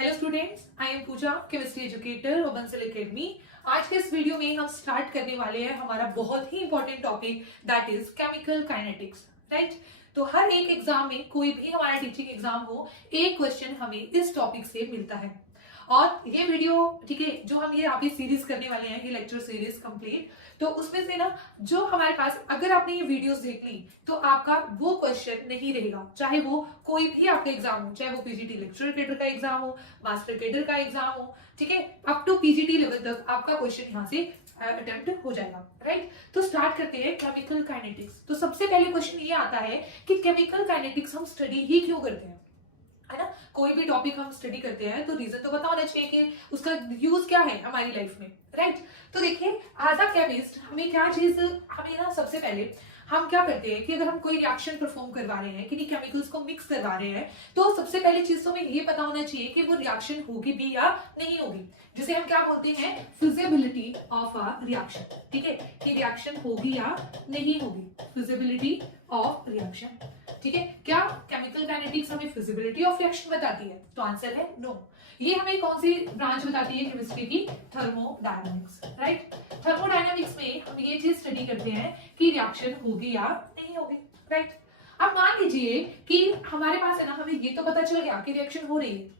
Hello students, I am Pooja, chemistry educator और Bansal academy. आज के इस वीडियो में हम स्टार्ट करने वाले हैं हमारा बहुत ही important topic, that is chemical kinetics. Right, तो हर एक एग्जाम में, कोई भी हमारा टीचिंग एग्जाम हो, एक क्वेश्चन हमें इस टॉपिक से मिलता है। और ये वीडियो, ठीक है, जो हम ये आप सीरीज करने वाले हैं, ये लेक्चर सीरीज कंप्लीट, तो उसमें से ना जो हमारे पास, अगर आपने ये वीडियोस देख ली तो आपका वो क्वेश्चन नहीं रहेगा, चाहे वो कोई भी आपका एग्जाम हो, चाहे वो पीजीटी लेक्चर कैडर का एग्जाम हो, मास्टर कैडर का एग्जाम हो, ठीक है, अप टू पीजीटी लेवल तक आपका क्वेश्चन यहाँ से अटेम्प्ट हो जाएगा। राइट, तो स्टार्ट करते हैं केमिकल काइनेटिक्स। तो सबसे पहले क्वेश्चन ये आता है कि केमिकल काइनेटिक्स हम स्टडी ही क्यों करते हैं, है ना। कोई भी टॉपिक हम स्टडी करते हैं तो रीजन तो पता होना चाहिए कि उसका यूज क्या है हमारी लाइफ में। राइट, तो देखिए, एज अ केमिस्ट हमें क्या चीज, हमें ना सबसे पहले हम क्या करते हैं कि अगर हम कोई रिएक्शन परफॉर्म करवा रहे हैं, किन्हीं केमिकल्स को मिक्स करवा रहे हैं, तो सबसे पहली चीज तो हमें ये पता होना चाहिए कि वो रिएक्शन होगी भी या नहीं होगी, जिसे हम क्या बोलते हैं, फिजिबिलिटी ऑफ अ रिएक्शन। ठीक है, कि रिएक्शन होगी या नहीं होगी, फिजिबिलिटी ऑफ रिएक्शन। ठीक है, क्या केमिकल काइनेटिक्स हमें फिजिबिलिटी ऑफ रिएक्शन बताती है? तो आंसर है नो। ये हमें कौन सी ब्रांच बताती है केमिस्ट्री की? थर्मोडायनामिक्स। राइट, थर्मोडायनामिक्स में हम ये चीज स्टडी करते हैं कि रिएक्शन होगी या नहीं होगी। राइट, अब मान लीजिए कि हमारे पास है ना, हमें ये तो पता चल गया कि रिएक्शन हो रही है।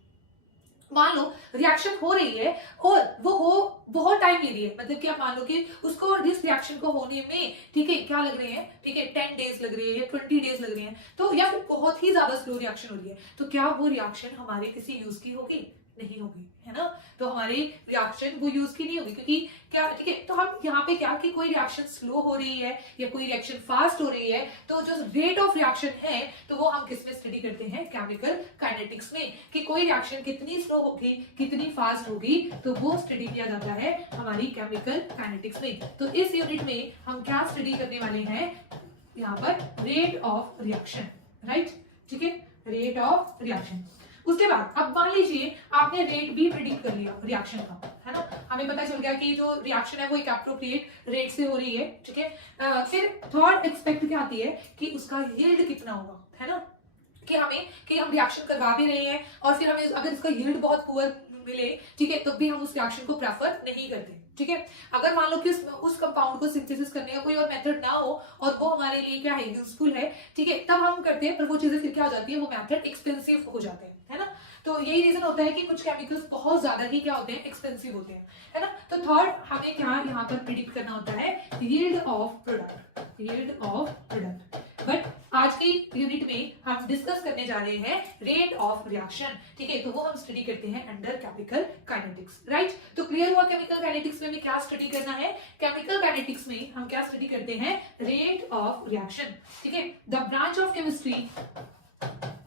मान लो रिएक्शन हो रही है और वो हो बहुत टाइम ले रही है, मतलब कि आप मान लो कि उसको इस रिएक्शन को होने में, ठीक है, क्या लग रहे हैं, ठीक है, 10 डेज लग रही है या 20 डेज लग रहे हैं, तो या फिर बहुत ही ज्यादा स्लो रिएक्शन हो रही है, तो क्या वो रिएक्शन हमारे किसी यूज की होगी? नहीं होगी, है ना। तो हमारी रिएक्शन वो यूज की नहीं होगी, क्योंकि क्या, ठीक है, तो हम यहाँ पे क्या कि कोई रिएक्शन स्लो हो रही है या कोई रिएक्शन फास्ट हो रही है, तो जो रेट ऑफ रिएक्शन है, तो वो हम किस में स्टडी करते हैं? केमिकल काइनेटिक्स में, कि कोई रिएक्शन कितनी स्लो होगी, कितनी फास्ट होगी, तो वो स्टडी किया जाता है हमारी केमिकल काइनेटिक्स में। तो इस यूनिट में हम क्या स्टडी करने वाले हैं? यहाँ पर रेट ऑफ रिएक्शन। राइट, ठीक है, रेट ऑफ रिएक्शन। उसके बाद अब मान लीजिए आपने रेट भी प्रिडिक्ट कर लिया रिएक्शन का, है ना, हमें पता चल गया कि जो रिएक्शन है वो एक एप्रोप्रिएट रेट से हो रही है। ठीक है, फिर थर्ड एक्सपेक्ट क्या आती है कि उसका यील्ड कितना होगा, है ना, कि हम रिएक्शन करवा भी रहे हैं और फिर हमें अगर इसका यील्ड बहुत पुअर मिले, ठीक है, तब भी हम उस रिएक्शन को प्रेफर नहीं करते। ठीक है, अगर मान लो कि उस कंपाउंड को सिंथेसिस करने का कोई और मेथड ना हो और वो हमारे लिए क्या है, यूजफुल है, ठीक है, तब हम करते हैं, पर वो चीजें फिर क्या हो जाती है, वो मेथड एक्सपेंसिव हो जाते हैं, है ना। तो यही रीजन होता है कि कुछ केमिकल्स बहुत ज्यादा ही क्या होते हैं, एक्सपेंसिव होते हैं, है ना। तो थर्ड हमें क्या यहाँ पर प्रिडिक्ट करना होता है, yield of product, yield of product. But आज की यूनिट में हम डिस्कस करने जा रहे हैं रेट ऑफ रिएक्शन। ठीक है, तो वो हम स्टडी करते हैं अंडर केमिकल काइनेटिक्स। राइट, तो क्लियर हुआ केमिकल काइनेटिक्स में हमें क्या स्टडी करना है? केमिकल काइनेटिक्स में हम क्या स्टडी करते हैं? Rate of reaction. ठीक है, the branch of chemistry,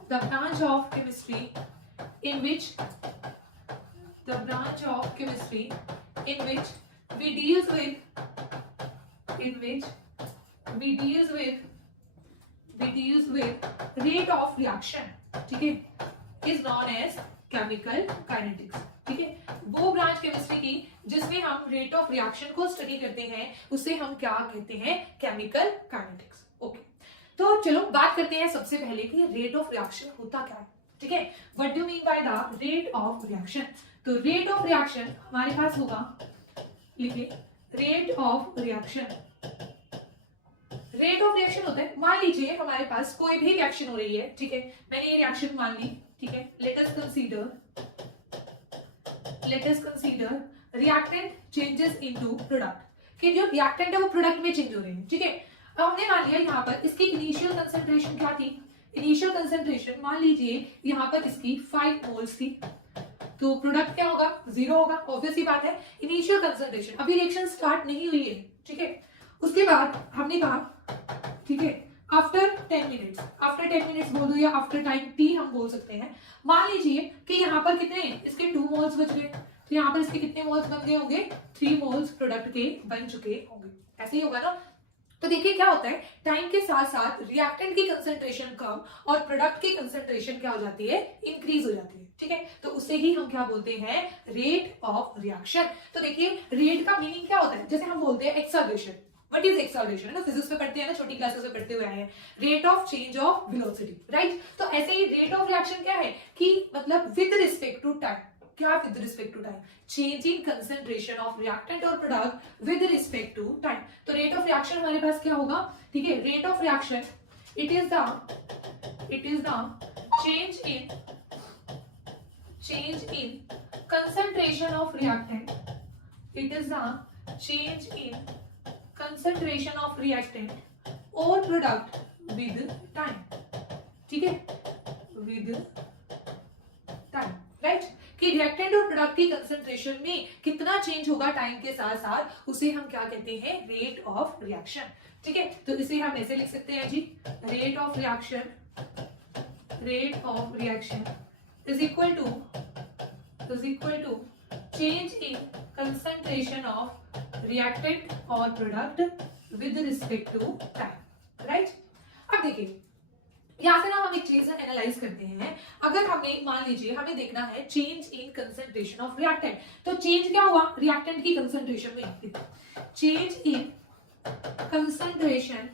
the branch of chemistry in which the branch of chemistry in which we deals with rate of reaction, ठीक है, is known as chemical kinetics। ठीक है, वो branch chemistry की जिसमें हम रेट ऑफ रिएक्शन को study करते हैं, उसे हम क्या कहते हैं? Chemical kinetics. ओके, तो चलो बात करते हैं सबसे पहले कि रेट ऑफ रिएक्शन होता क्या है। ठीक है, what do mean by the rate of reaction? तो रेट ऑफ रिएक्शन हमारे पास होगा, लिखिए, rate of reaction. Rate of reaction होता है, मान लीजिए हमारे पास कोई भी रिएक्शन हो रही है, ठीक है, मैंने ये रिएक्शन मान ली, ठीक है, let us consider reactant changes into product, कि जो रिएक्टेंट है वो प्रोडक्ट में चेंज हो रहे हैं। ठीक है, अब हमने मान लिया यहाँ पर इसकी इनिशियल कंसेंट्रेशन क्या थी, इनिशियल कंसेंट्रेशन मान लीजिए यहाँ पर इसकी 5 मोल्स थी, तो प्रोडक्ट क्या होगा? 0 होगा, ऑब्वियस ही बात है, इनिशियल कंसेंट्रेशन, अभी रिएक्शन स्टार्ट नहीं हुई है। ठीक है, उसके बाद हमने कहा, ठीक है, आफ्टर 10 मिनट्स, आफ्टर 10 मिनट्स बोल दो या आफ्टर टाइम टी हम बोल सकते हैं। मान लीजिए कि यहाँ पर कितने, इसके 2 मोल्स बच गए, तो यहाँ पर इसके कितने मोल्स बन गए होंगे? 3 मोल्स प्रोडक्ट के बन चुके होंगे। ऐसे ही होगा ना। तो देखिए क्या होता है, टाइम के साथ साथ रिएक्टेंट की कंसंट्रेशन कम और प्रोडक्ट की कंसंट्रेशन क्या हो जाती है? इंक्रीज हो जाती है। ठीक है, तो उसे ही हम क्या बोलते हैं? Rate of reaction. तो देखिए रेट का मीनिंग क्या होता है, जैसे हम बोलते हैं एक्सेलरेशन, व्हाट इज एक्सेलरेशन, है ना, फिजिक्स में पढ़ते हैं ना, छोटी क्लासेस में पढ़ते हुए आए हैं, rate of change of velocity, right. तो ऐसे ही रेट ऑफ रिएक्शन क्या है कि मतलब विद रिस्पेक्ट टू टाइम, क्या with respect to time, change in concentration of reactant और product with respect to time. तो रेट ऑफ रिएक्शन हमारे पास क्या होगा, ठीक है, rate of reaction it is the change in concentration of reactant, it is the change in concentration of reactant or product with time, ठीक है, with time, right, कि रिएक्टेंट और प्रोडक्ट की कंसंट्रेशन में कितना चेंज होगा टाइम के साथ साथ, उसे हम क्या कहते हैं, रेट ऑफ रिएक्शन, ठीक है। तो इसे हम ऐसे लिख सकते हैं जी, rate of reaction is equal to change in concentration of reactant or product with respect to time, right। अब देखिए यहाँ से ना हम एक चीज एनालाइज करते हैं। अगर हमें मान लीजिए हमें देखना है change in concentration of reactant, तो चेंज क्या हुआ रिएक्टेंट की कंसंट्रेशन में, change in concentration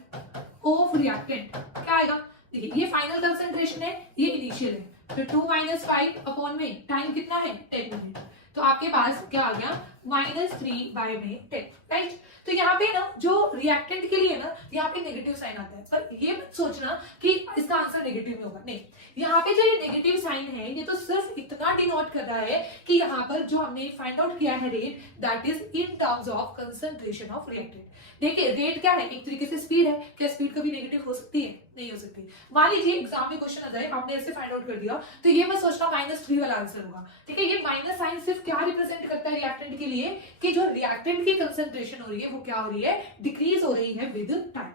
of reactant क्या आएगा, देखिए ये फाइनल कंसंट्रेशन है, ये इनिशियल है, तो 2 - 5 अपॉन में टाइम कितना है 10 मिनट, तो आपके पास क्या आ गया -3/10, राइट। तो यहाँ पे ना जो रिएक्टेंट के लिए ना यहाँ पे नेगेटिव साइन आता है, पर ये मत सोचना कि इसका आंसर नेगेटिव में होगा, नहीं, यहाँ पे जो ये नेगेटिव साइन है ये तो सिर्फ इतना डिनोट कर रहा है कि यहाँ पर जो हमने फाइंड आउट किया है rate, that is in terms of concentration of reactant. देखिए रेट क्या है, एक तरीके से स्पीड है, क्या स्पीड कभी नेगेटिव हो सकती है, नहीं हो सकती। मान लीजिए एग्जाम में क्वेश्चन आ जाए, आपने ऐसे फाइंड आउट कर दिया, तो ये मत सोचना -3 वाला आंसर होगा, ठीक है। ये माइनस साइन सिर्फ क्या रिप्रेजेंट करता है रिएक्टेंट के लिए, कि जो रिएक्टेंट की कंसंट्रेशन हो रही है वो क्या हो रही है, डिक्रीज हो रही है with time.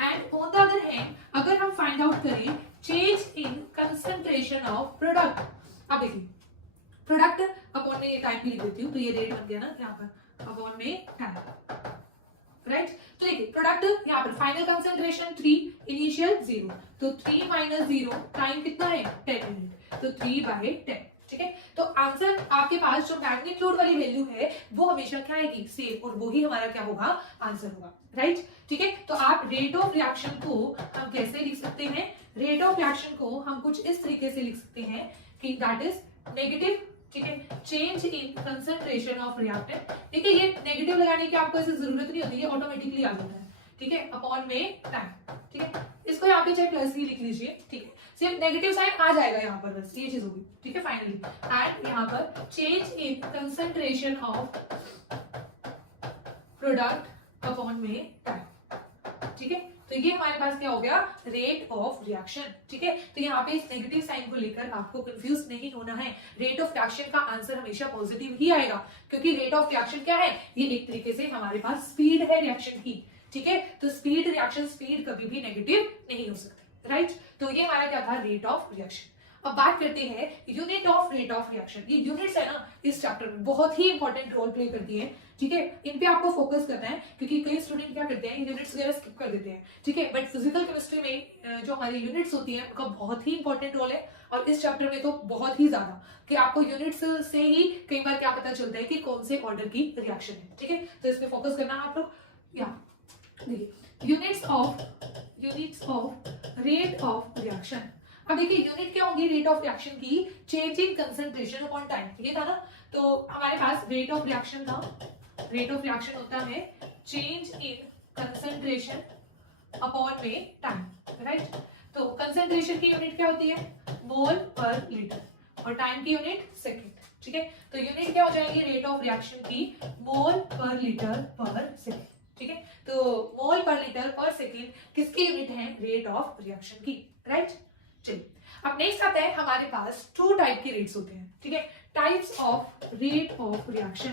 And on the other hand अगर हम फाइंड आउट करें change in concentration of product, अब देखिए प्रोडक्ट अपॉन में ये टाइम भी लिख देती हूँ, तो ये रेट बन गया ना यहाँ पर अपॉन में टाइम, राइट। तो देखिए प्रोडक्ट यहाँ पर फाइनल कंसंट्रेशन 3, इनिशियल 0, तो 3 - 0 टाइम कितना है 10 मिनट, तो 3/10, ठीक है। तो आंसर आपके पास जो मैग्नीट्यूड वाली वैल्यू है वो हमेशा क्या आएगी, सेम, और वही हमारा क्या होगा, आंसर होगा, राइट, ठीक है। तो आप रेट ऑफ रिएक्शन को हम कैसे लिख सकते हैं, रेट ऑफ रिएक्शन को हम कुछ इस तरीके से लिख सकते हैं कि दैट इज नेगेटिव, ठीक है, change in concentration of reactant, ठीक है। ये नेगेटिव लगाने की आपको ऐसे जरूरत नहीं होती है, ऑटोमेटिकली आ जाता है, ठीक है, अपॉन में टाइम, ठीक है। इसको यहाँ पे चाहे प्लस भी लिख लीजिए, ठीक है, सिर्फ नेगेटिव साइन आ जाएगा यहाँ पर, बस ये चीज होगी, ठीक है, फाइनली। एंड यहाँ पर change in concentration of product upon में टाइम, ठीक है। तो ये हमारे पास क्या हो गया, रेट ऑफ रिएक्शन, ठीक है। तो यहाँ पे इस नेगेटिव साइन को लेकर आपको कंफ्यूज नहीं होना है, रेट ऑफ रिएक्शन का आंसर हमेशा पॉजिटिव ही आएगा, क्योंकि रेट ऑफ रिएक्शन क्या है, ये एक तरीके से हमारे पास स्पीड है रिएक्शन की, ठीक है। तो स्पीड रिएक्शन स्पीड कभी भी नेगेटिव नहीं हो सकती, राइट। तो ये हमारा क्या था, रेट ऑफ रिएक्शन। अब बात करते हैं unit of rate of reaction. ये यूनिट्स है ना इस चैप्टर में बहुत ही इंपॉर्टेंट रोल प्ले करती है, ठीक है। इन पे आपको फोकस करना है, क्योंकि कई स्टूडेंट क्या करते हैं यूनिट्स वगैरह स्किप कर देते हैं, ठीक है। बट फिजिकल केमिस्ट्री में जो हमारी यूनिट्स होती हैं उनका बहुत ही इंपॉर्टेंट रोल है, और इस चैप्टर में तो बहुत ही ज्यादा, कि आपको यूनिट्स से ही कई बार क्या पता चलता है कि कौन से ऑर्डर की रिएक्शन है, ठीक है। तो इस पे फोकस करना है आप लोग। देखिए units of rate of reaction. अब देखिए यूनिट क्या होंगी रेट ऑफ रिएक्शन की, change in concentration upon time, ये था ना। तो हमारे पास रेट ऑफ रिएक्शन था, रेट ऑफ रिएक्शन होता है चेंज इन कंसंट्रेशन अपॉन में टाइम, राइट। तो कंसंट्रेशन की यूनिट क्या होती है, मोल पर लीटर, और टाइम की यूनिट सेकंड, ठीक है। तो यूनिट क्या हो जाएगी रेट ऑफ रिएक्शन की, मोल पर लीटर पर सेकंड, ठीक है। तो मोल पर लीटर पर सेकंड किसकी यूनिट है, रेट ऑफ रिएक्शन की, राइट। चलिए अब नेक्स्ट आता है हमारे पास 2 टाइप के रेट्स होते हैं, ठीक है। Types of rate of reaction,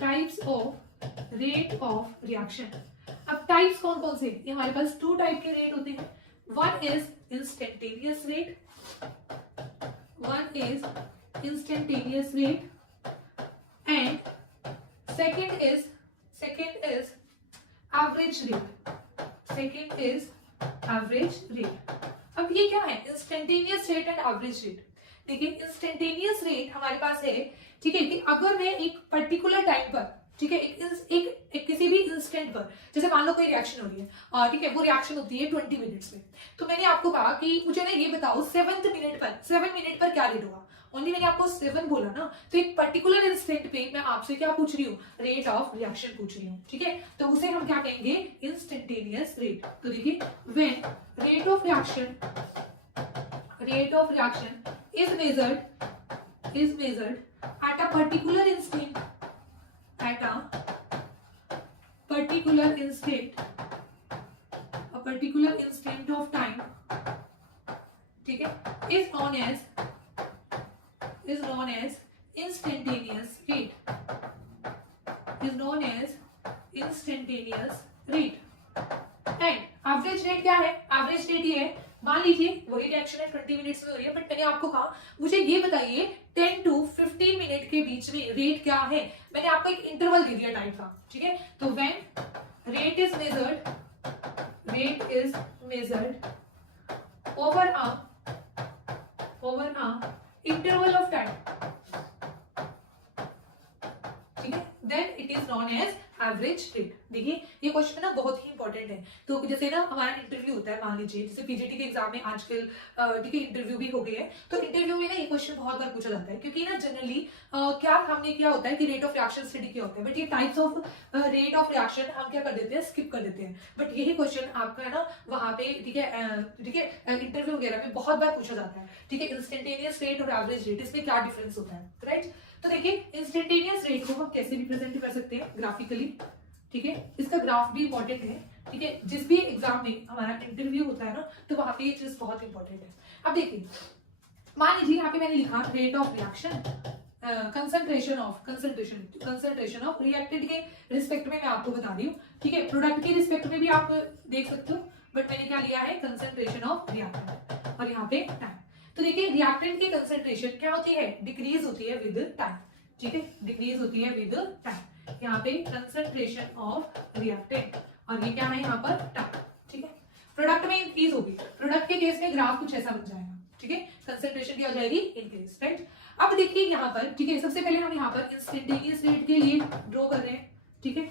types of rate of reaction. अब टाइप्स कौन कौन से, ये हमारे पास 2 टाइप के रेट होते हैं। One is instantaneous rate, and second is average rate. अब ये क्या है, instantaneous rate and average rate. देखिए इंस्टेंटेनियस रेट हमारे पास है, ठीक है, कि अगर मैं एक पर्टिकुलर टाइम पर ठीक है, एक किसी भी इंस्टेंट पर, जैसे मान लो कोई रिएक्शन हो रही है, ठीक है, वो रिएक्शन होती है 20 मिनट्स में। तो मैंने आपको कहा कि मुझे ना ये बताओ 7 मिनट पर क्या रेट होगा। ओनली मैंने आपको 7 बोला ना, तो एक पर्टिकुलर इंस्टेंट पे मैं आपसे क्या पूछ रही हूँ, रेट ऑफ रिएक्शन पूछ रही हूँ। ठीक है, तो उसे हम क्या कहेंगे, इंस्टेंटेनियस रेट। तो देखिए, when rate of reaction is measured at a particular instant of time, ठीक है, is known as instantaneous rate, and average rate क्या है, एवरेज रेट ये है, मान लीजिए वही रिएक्शन है 20 मिनट्स में हो रही है, बट मैंने आपको कहा मुझे ये बताइए 10 to 15 मिनट के बीच में रेट क्या है। मैंने आपको एक इंटरवल दे दिया टाइम का। ठीक है, तो when rate is measured over a interval of time, ठीक है, then it is known as average rate. देखिए, ये क्वेश्चन ना बहुत ही इंपॉर्टेंट है। तो जैसे ना हमारा इंटरव्यू होता है, मान लीजिए जैसे पीजीटी के एग्जाम में आजकल ठीक है इंटरव्यू भी हो गए हैं, तो इंटरव्यू में ना ये क्वेश्चन बहुत बार पूछा जाता है, क्योंकि ना जनरली क्या हमने किया होता है कि रेट ऑफ रिएक्शन स्टडी किया होता है, बट ये types of rate of reaction हम क्या कर देते हैं, स्किप कर देते हैं। बट यही क्वेश्चन आपका है ना वहां पे, ठीक है, इंटरव्यू वगैरह में बहुत बार पूछा जाता है। ठीक है, इंस्टेंटेनियस रेट और एवरेज रेट, इसमें क्या डिफरेंस होता है, राइट। तो देखिए, इंस्टेंटेनियस रेट को हम कैसे रिप्रेजेंट कर सकते हैं, ग्राफिकली। ठीक है, इसका ग्राफ भी इंपॉर्टेंट है। ठीक है, जिस भी एग्जाम में हमारा इंटरव्यू होता है ना, तो वहां पे ये चीज बहुत इंपॉर्टेंट है। अब देखिए, मान लीजिए यहाँ पे मैंने लिखा rate of reaction, concentration of reactant के रिस्पेक्ट में मैं आपको बता रही हूँ। ठीक है, प्रोडक्ट के रिस्पेक्ट में भी आप देख सकते हो, बट मैंने क्या लिया है, कंसंट्रेशन ऑफ रिएक्टेंट, और यहाँ पे टाइम। तो देखिए, रिएक्टेंट की कंसंट्रेशन क्या होती है, डिक्रीज होती है विद टाइम। ठीक है, डिक्रीज होती है विद टाइम। यहाँ पे कंसंट्रेशन ऑफ रिएक्टेंट, और ये क्या है यहाँ पर टाइम। ठीक है, प्रोडक्ट में इंक्रीज होगी, प्रोडक्ट के केस में ग्राफ कुछ ऐसा बन जाएगा। ठीक है, कंसंट्रेशन क्या हो जाएगी, इंक्रीज, राइट। अब देखिए यहाँ पर, ठीक है, सबसे पहले हम यहाँ पर इंस्टेंटेनियस रेट के लिए ड्रॉ कर रहे हैं। ठीक है,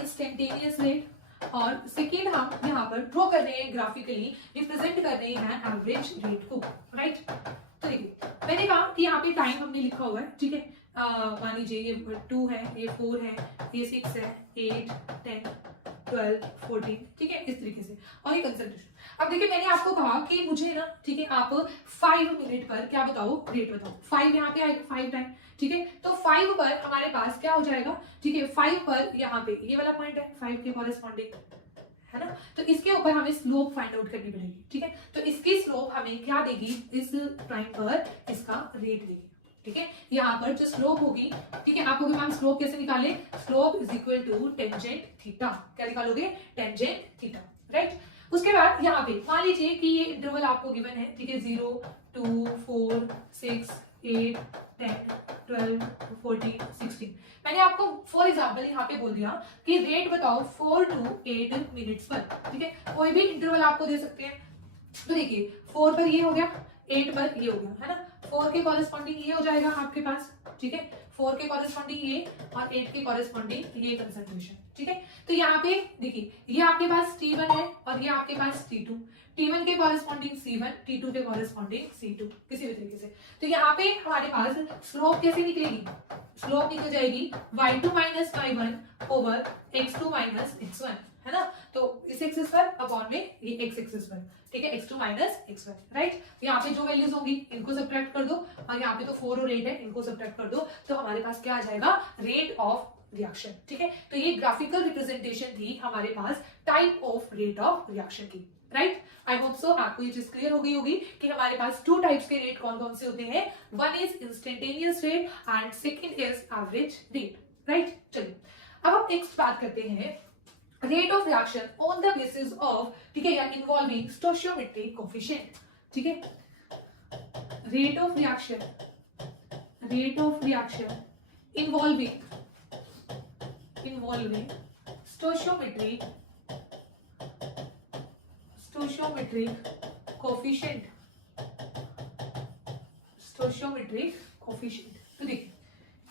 इंस्टेंटेनियस रेट, और सेकेंड हम यहाँ पर ड्रॉ कर रहे हैं, ग्राफिकली रिप्रेजेंट कर रहे हैं एवरेज रेट को, राइट। तो देखिए, मैंने कहा कि यहाँ पे टाइम हमने लिखा हुआ है। ठीक है, मान लीजिए ये 2 है, ये 4 है, ये 6 है, 8, 10, 12, 14, ठीक है, इस तरीके से, और ये कंसंट्रेशन। अब देखिए, मैंने आपको कहा कि मुझे ना, ठीक है, आप 5 मिनट पर क्या बताओ, रेट बताओ। 5 यहाँ पे आएगा, 5 टाइम। ठीक है, तो 5 पर हमारे पास क्या हो जाएगा, ठीक है, 5 पर यहाँ पे ये वाला पॉइंट है, 5 के कॉरेस्पॉन्डिंग, है ना। तो इसके ऊपर हमें स्लोप फाइंड आउट करनी पड़ेगी। ठीक है, तो इसकी स्लोप हमें क्या देगी, इस प्राइम पर इसका रेट देगी। ठीक है, यहाँ पर जो स्लोप होगी, ठीक है, आप कहोगे मैम स्लोप कैसे निकाले, slope is equal to tangent theta. क्या निकालोगे, टेंजेंट थीटा, राइट। उसके बाद यहाँ पे मान लीजिए कि ये इंटरवल आपको गिवन है, ठीक है, 0, 2, 4, 6, 8, 10, 12, 14, 16। मैंने आपको फॉर एग्जाम्पल यहाँ पे बोल दिया कि रेट बताओ 4 to 8 मिनट्स पर। ठीक है, कोई भी इंटरवल आपको दे सकते हैं। तो देखिए, 4 पर ये हो गया, 8 पर ये हो गया, है ना। 4 के कॉरेस्पॉन्डिंग ये हो जाएगा आपके पास। ठीक है, 4 के कॉरेस्पॉन्डिंग ये, और 8 के कॉरेस्पॉन्डिंग ये कंसंट्रेशन। ठीक है, तो यहाँ पे देखिए, ये आपके पास T1 है, और ये आपके पास T2। T1 के कॉरेस्पॉन्डिंग C1, T2 के कॉरेस्पॉन्डिंग C2, किसी भी तरीके से। तो यहाँ पे हमारे पास स्लोप कैसे निकलेगी, स्लोप निकल जाएगी y2 minus y1 over x2 minus x1, है ना। तो इस एक्सिस पर अपॉन में ये x एक्सिस पर, ठीक है, x2 माइनस x1, राइट। यहाँ पे जो वैल्यूज होंगी इनको सब्ट्रैक्ट कर दो, और यहाँ पे तो 4 और 8 है, इनको सब्ट्रैक्ट कर दो, तो हमारे पास क्या आ जाएगा, रेट ऑफ रिएक्शन। ठीक है, तो ये ग्राफिकल रिप्रेजेंटेशन थी हमारे पास type of rate of reaction की, राइट। आई होप सो आपको ये चीज क्लियर हो गई होगी कि हमारे पास 2 टाइप्स के रेट कौन कौन से होते हैं। One is instantaneous rate and second is average rate, right. चलिए, अब हम नेक्स्ट बात करते हैं rate of reaction on the basis of, ठीक है, या इन्वॉल्विंग स्टोइचियोमेट्रिक कोएफिशिएंट। ठीक है, rate of reaction involving stoichiometric coefficient. तो देखिए,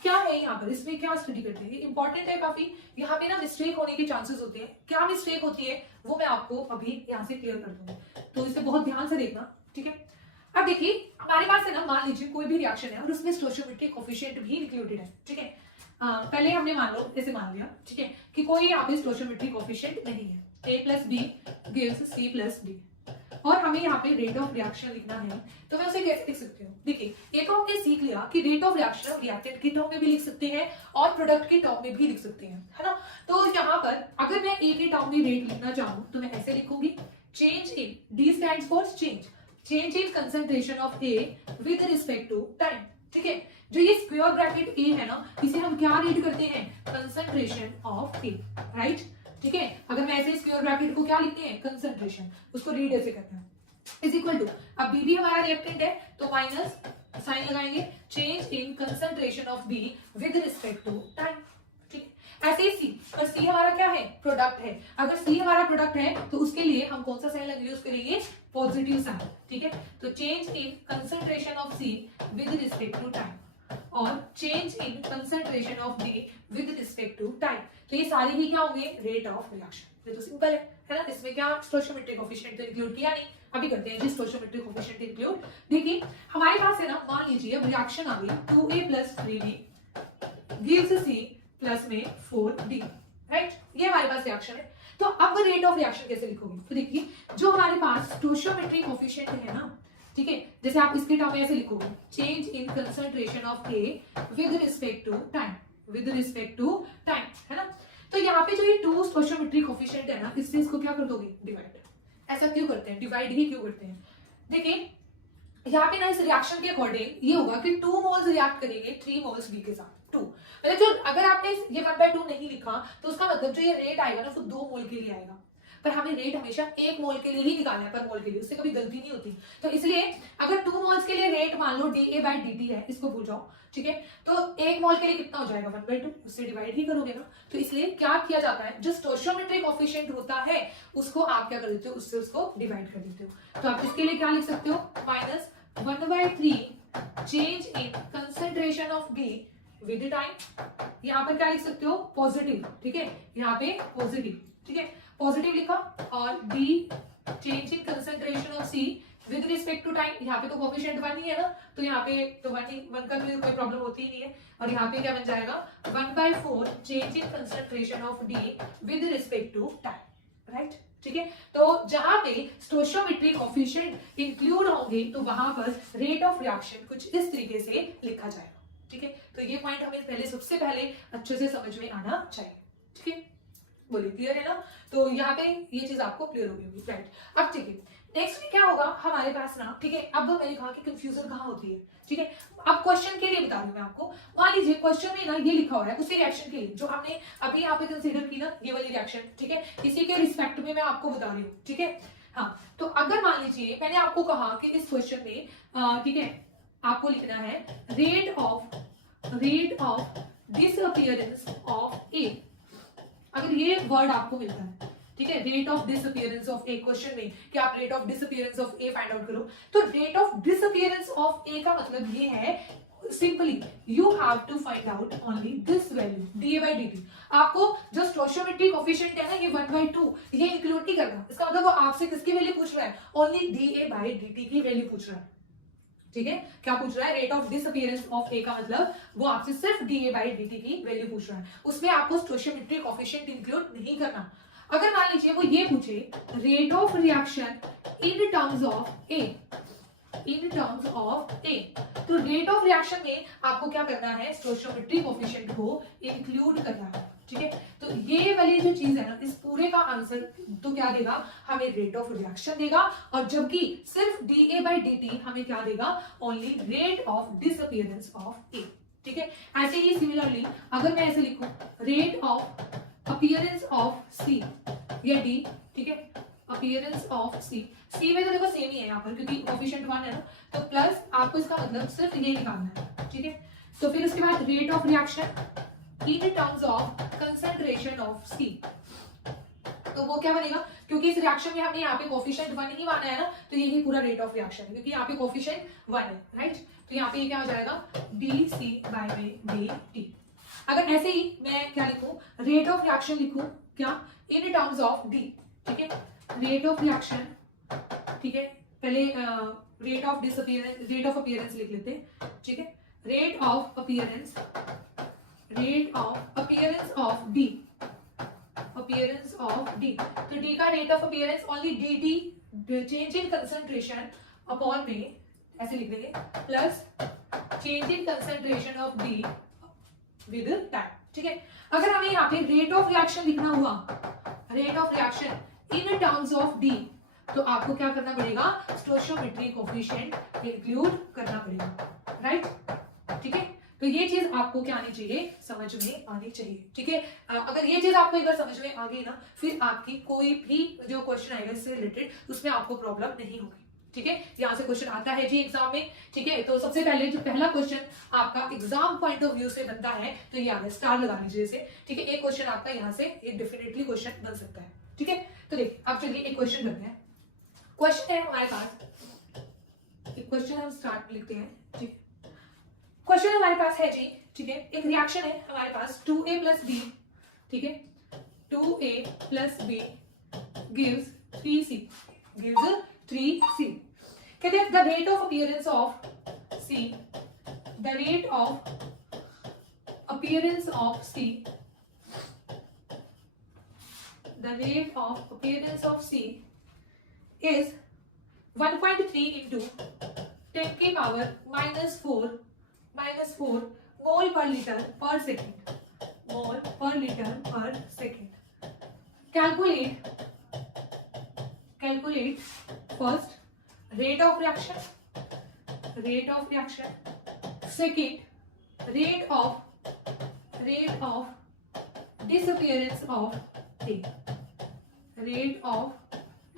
क्या है यहाँ पर, इसमें क्या स्टडी करते हैं, इंपॉर्टेंट है काफी। यहाँ पे ना मिस्टेक होने के चांसेस होते हैं। क्या मिस्टेक होती है वो मैं आपको अभी यहाँ से क्लियर कर दूंगी, तो इसे बहुत ध्यान से देखना, ठीक है। अब देखिए हमारे पास है ना, मान लीजिए कोई भी रिएक्शन है और उसमें स्टोइचियोमेट्रिक कोएफिशिएंट भी इंक्लूडेड है, ठीक है। पहले हमने मान लो ऐसे मान लिया, ठीक है, कि कोई यहाँ पे स्टोइचियोमेट्रिक कोएफिशिएंट नहीं है, a + b gives c + d, और हमें यहाँ पे रेट ऑफ रिएक्शन लिखना है, तो मैं उसे कैसे लिख सकती हूँ। देखिए ये तो हमने सीख लिया कि रेट ऑफ रिएक्शन हम रिएक्टेंट की टर्म में भी लिख सकते हैं और प्रोडक्ट की टर्म में भी लिख सकते हैं, है ना। तो यहाँ पर अगर मैं ए के टर्म में रेट लिखना चाहूँ तो मैं ऐसे लिखूंगी, change in, D stands for change in concentration of A with respect to time, ठीक है। जो ये स्क्वायर ब्रैकेट ए है ना, इसे हम क्या रीड करते हैं, कंसंट्रेशन ऑफ ए, राइट, ठीक है। अगर मैं ऐसे स्क्वायर ब्रैकेट को क्या लिखते हैं, कंसंट्रेशन, उसको रीड ऐसे करते हैं, इज इक्वल टू, अब बी भी हमारा रिएक्टेंट है तो माइनस साइन लगाएंगे, change in concentration of B with respect to time, ठीक है। ऐसे ही सी, और सी हमारा क्या है, प्रोडक्ट है। अगर सी हमारा प्रोडक्ट है तो उसके लिए हम कौन सा साइन यूज करेंगे, पॉजिटिव साइन, ठीक है। तो change in concentration of C with respect to time और change in concentration of B with respect to time, तो ये सारे ही क्या होंगे, रेट ऑफ रिएक्शन। ये तो सिंपल है ना। इसमें क्या स्टोइचियोमेट्रिक कोएफिशिएंट तो इंक्लूड किया नहीं, अभी करते हैं जी स्टोइचियोमेट्रिक कोएफिशिएंट इंक्लूड। देखिए हमारे पास है ना, मान लीजिए अब रिएक्शन आ गई 2a + 3b gives c plus में 4d, राइट, ये हमारे पास रिएक्शन है। तो अब रेट ऑफ रिएक्शन कैसे लिखोगे, तो देखिए जो हमारे पास स्टोइचियोमेट्रिक कोएफिशिएंट है ना, ठीक है, जैसे आप इसके टर्म में ऐसे लिखोगे, change in concentration of A with respect to time, with respect to time, है ना। तो यहाँ पे जो ये 2 स्टोइचियोमेट्रिक कोएफिशिएंट है ना, इससे इसको क्या कर दोगे, डिवाइड। ऐसा क्यों करते हैं, डिवाइड ही क्यों करते हैं, देखिए यहाँ पे ना इस रिएक्शन के अकॉर्डिंग ये होगा कि 2 मोल्स रिएक्ट करेंगे 3 मोल्स बी के साथ, 2, मतलब जो अगर आपने ये 1/2 नहीं लिखा तो उसका मतलब जो ये रेट आएगा ना वो 2 मोल के लिए आएगा, पर हमें रेट हमेशा 1 मोल के लिए ही निकालना है, पर मोल के लिए, उससे कभी गलती नहीं होती। तो इसलिए अगर 2 मोल्स के लिए रेट मान लो dA/dt है, इसको भूल जाओ, ठीक है, तो 1 मोल के लिए कितना हो जाएगा, 1/2, उससे डिवाइड ही करोगे ना। तो इसलिए क्या किया जाता है, जो स्टोइचियोमेट्रिक कोएफिशिएंट होता है उसको आप क्या कर देते हो, उससे उसको डिवाइड कर देते हो। तो आप इसके लिए क्या लिख सकते हो, -1/3 change in concentration of B with time, यहाँ पर क्या लिख सकते हो, पॉजिटिव, ठीक है, यहाँ पे पॉजिटिव, ठीक है, पॉजिटिव लिखा, और D change in concentration of C with respect to time, यहाँ पे तो कोएफिशिएंट 1 ही है ना, तो यहाँ पे तो 1 का कोई प्रॉब्लम होती ही नहीं है, और यहाँ पे क्या बन जाएगा, 1/4 change in concentration of D with respect to time, right, ठीक है। तो जहां पे स्टोइचियोमेट्रिक कोएफिशिएंट इंक्लूड होंगे तो वहां पर रेट ऑफ रिएक्शन कुछ इस तरीके से लिखा जाएगा, ठीक है। तो ये पॉइंट हमें पहले, सबसे पहले अच्छे से समझ में आना चाहिए, ठीक है, बोलिए क्लियर है ना। तो यहाँ पे ये चीज आपको क्लियर होगी, राइट। अब ठीक है, नेक्स्ट में क्या होगा हमारे पास ना, ठीक है, अब मैंने कहा कि कंफ्यूजन कहाँ होती है, ठीक है। अब क्वेश्चन के लिए बता रही हूँ मैं आपको, मान लीजिए क्वेश्चन में ना ये लिखा हुआ है उसी रिएक्शन के लिए जो हमने अभी यहाँ पे कंसीडर की ना, ये वाली रिएक्शन, ठीक है, इसी के रिस्पेक्ट में मैं आपको बता रही हूँ, ठीक है। हाँ, तो अगर मान लीजिए मैंने आपको कहा कि इस क्वेश्चन में, ठीक है, आपको लिखना है rate of disappearance of A, अगर ये वर्ड आपको मिलता है, ठीक है, rate of disappearance of A, question में कि आप rate of disappearance of A find out करो, तो rate of disappearance of A का मतलब ये है, simply you have to find out only this value dA/dt। आपको जो स्टोइचियोमेट्रिक कोएफिशिएंट है ना, ये 1/2 ये इंक्लूड नहीं करना, इसका मतलब वो आपसे किसकी वैल्यू पूछ रहा है, ओनली dA/dt की वैल्यू पूछ रहा है, ठीक है। क्या पूछ रहा है, rate of disappearance of A का मतलब वो आपसे सिर्फ dA/dt की वैल्यू पूछ रहा है, उसमें आपको स्टोइचियोमेट्रिक कोएफिशिएंट इंक्लूड नहीं करना। अगर मान लीजिए वो ये पूछे rate of reaction in terms of A, तो रेट ऑफ रिएक्शन में आपको क्या करना है, स्टोइचियोमेट्रिक कोएफिशिएंट को इंक्लूड करना है, ठीक है। तो ये वाली जो चीज है ना, इस पूरे का आंसर तो क्या देगा, हमें रेट ऑफ रिएक्शन देगा, और जबकि सिर्फ dA/dt हमें क्या देगा, only rate of disappearance of A, ठीक है। ऐसे ही सिमिलरली अगर मैं ऐसे लिखूं rate of appearance of C या डी, ठीक है, अपीयरेंस ऑफ सी, सी में तो देखो सेम ही है यहाँ पर क्योंकि कोएफिशिएंट 1 है ना, तो प्लस आपको इसका मतलब सिर्फ ये निकालना है, ठीक है। तो फिर उसके बाद rate of reaction in terms of concentration of C, तो वो क्या बनेगा, क्योंकि इस रिएक्शन में हमने यहाँ पे कोफिशिएंट 1 ही माना है ना, तो यही पूरा रेट ऑफ रिएक्शन है, क्योंकि यहाँ पे कोफिशिएंट 1 है, राइट। तो यहाँ पे ये क्या हो जाएगा, dC/dt। अगर ऐसे ही मैं क्या लिखूं, रेट ऑफ रिएक्शन लिखूं क्या, इन टर्म्स ऑफ डी, ठीक है, रेट ऑफ रिएक्शन, ठीक है, पहले rate of disappearance, rate of appearance लिख लेते हैं, ठीक है, rate of appearance of D, appearance of D. तो डी का rate of appearance only dt, change in concentration upon में, ऐसे लिख देंगे, plus change in concentration of D with time, ठीक है। अगर हमें यहाँ पे रेट ऑफ रिएक्शन लिखना हुआ, rate of reaction in terms of D, तो आपको क्या करना पड़ेगा, स्टोइचियोमेट्रिक कोएफिशिएंट इंक्लूड करना पड़ेगा, राइट, ठीक है। तो ये चीज आपको क्या आनी चाहिए, समझ में आनी चाहिए, ठीक है। अगर ये चीज आपको एक बार समझ में आ गई ना, फिर आपकी कोई भी जो क्वेश्चन आएगा इससे रिलेटेड उसमें आपको प्रॉब्लम नहीं होगी, ठीक है। यहाँ से क्वेश्चन आता है जी एग्जाम में, ठीक है। तो सबसे पहले जो पहला क्वेश्चन आपका एग्जाम पॉइंट ऑफ व्यू से बनता है, तो ये आ गया, स्टार लगा लीजिए इसे, ठीक है। एक क्वेश्चन आपका यहाँ से एक डेफिनेटली क्वेश्चन बन सकता है, ठीक है। तो देखिए अब चलिए एक क्वेश्चन करते हैं। क्वेश्चन है हमारे पास, एक क्वेश्चन हम स्टार्ट लिखते हैं, ठीक है। क्वेश्चन हमारे पास है जी, ठीक है, एक रिएक्शन है हमारे पास 2A + B, ठीक है, 2A + B gives 3C, कहते हैं the rate of appearance of C, the rate of appearance of C, the rate of appearance of C is 1.3 into 10 की पावर -4 मोल पर लीटर पर सेकेंड, मोल पर लीटर पर second. Calculate first rate of reaction, second rate of disappearance of A, rate of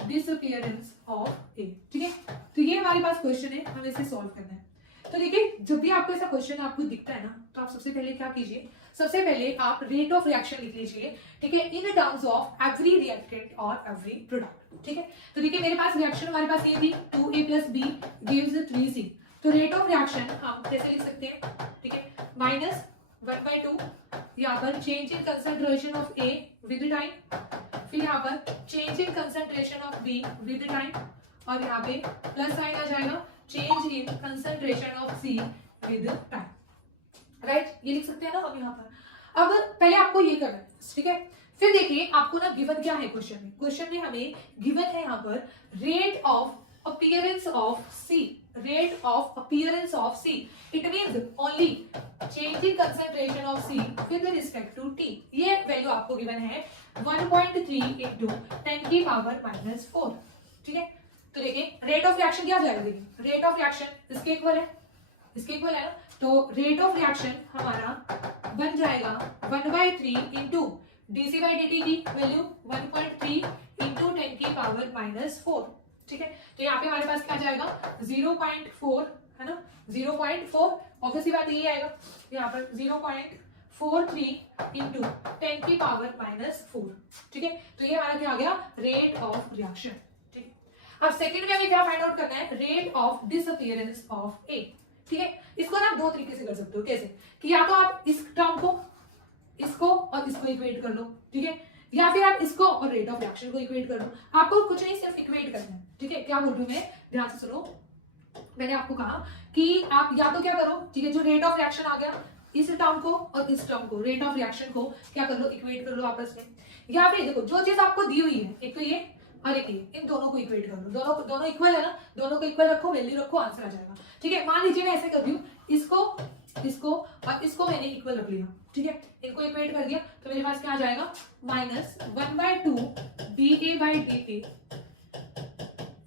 disappearance of A, ठीक है। तो ये हमारे पास क्वेश्चन है, हमें इसे सॉल्व करना है। तो देखिए जब भी आपको ऐसा क्वेश्चन आपको दिखता है ना, तो आप सबसे पहले क्या कीजिए, सबसे पहले आप रेट ऑफ रिएक्शन लिख लीजिए, ठीक है, इन टर्म्स ऑफ एवरी रिएक्टेंट और एवरी प्रोडक्ट, ठीक है। तो देखिए मेरे पास रिएक्शन हमारे पास ये थी 2A + B gives 3C, तो रेट ऑफ रिएक्शन हम कैसे लिख सकते हैं, ठीक है, -1/2, यहाँ पर change in concentration of A with time, फिर यहाँ पर change in concentration of B with time, और यहाँ पे प्लस साइन आ जाएगा, change in concentration of C with time, right, ये लिख सकते हैं ना हम यहाँ पर। अब पहले आपको ये करना है, ठीक है। फिर देखिए आपको ना गिवन क्या है क्वेश्चन में हमें गिवन है यहाँ पर rate of appearance of C, rate of appearance of C, it means only change in concentration of C with respect to T। ये वैल्यू आपको गिवन है 1.3 into 10 की पावर -4, ठीक है। तो देखिए रेट ऑफ रिएक्शन क्या जाएगा, देखिए रेट ऑफ रिएक्शन इसके इक्वल है ना, तो रेट ऑफ रिएक्शन हमारा बन जाएगा 1/3 इंटू dC/dt की वैल्यू 1.3 इंटू 10 की पावर -4, ठीक है। तो यहाँ पे हमारे पास क्या जाएगा 0.4, है ना, 0.4, ऑब्वियसली बात यही आएगा, यहाँ पर 0.43 इंटू 10 की पावर -4, ठीक है। तो ये हमारा क्या आ गया, रेट ऑफ रिएक्शन, ठीक है। अब सेकंड में हमें क्या फाइंड आउट करना है, rate of disappearance of A, ठीक है। इसको ना आप दो तरीके से कर सकते हो, कैसे कि या तो आप इस टर्म को, इसको और इसको इक्वेट कर लो, ठीक है, या फिर आप इसको और रेट ऑफ रिएक्शन को इक्वेट कर लो। आपको कुछ नहीं, सिर्फ इक्वेट करना है, ठीक है। क्या बोल रही हूँ मैं, ध्यान से सुनो, मैंने आपको कहा कि आप या तो क्या करो, ठीक है, जो रेट ऑफ रिएक्शन आ गया इस टर्म को और इस टर्म को, रेट ऑफ रिएक्शन को क्या कर लो, इक्वेट कर लो आपस में, या फिर देखो जो चीज आपको दी हुई है, एक तो ये और एक ये, इन दोनों को इक्वेट कर लो, दोनों इक्वल है ना, दोनों को इक्वल रखो, वैल्यू रखो, आंसर आ जाएगा, ठीक है। मान लीजिए मैं ऐसे कर रही हूँ, इसको और इसको मैंने इक्वल रख लिया, ठीक है, इनको इक्वेट कर दिया, तो मेरे पास क्या आ जाएगा -1/2 dA/dt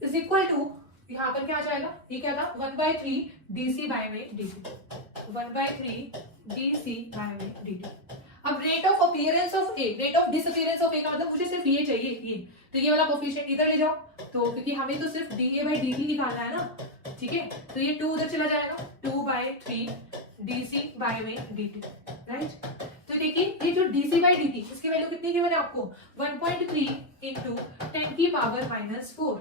इज इक्वल टू, यहाँ पर क्या आ जाएगा, ये क्या था 1/3 dC/dt, 1/3 dC/dt। अब rate of appearance of A, rate of disappearance of A का मतलब मुझे सिर्फ ये चाहिए, ये, तो ये वाला कोफिशिएंट इधर ले जाओ, तो क्योंकि हमें तो सिर्फ dA/dt निकालना है ना, ठीक है, तो ये 2 उधर चला जाएगा, 2/3 dC/dt, राइट। तो देखिए ये जो dc by dt इसकी वैल्यू कितनी गिवन है आपको 1.3 इंटू 10 की पावर -4।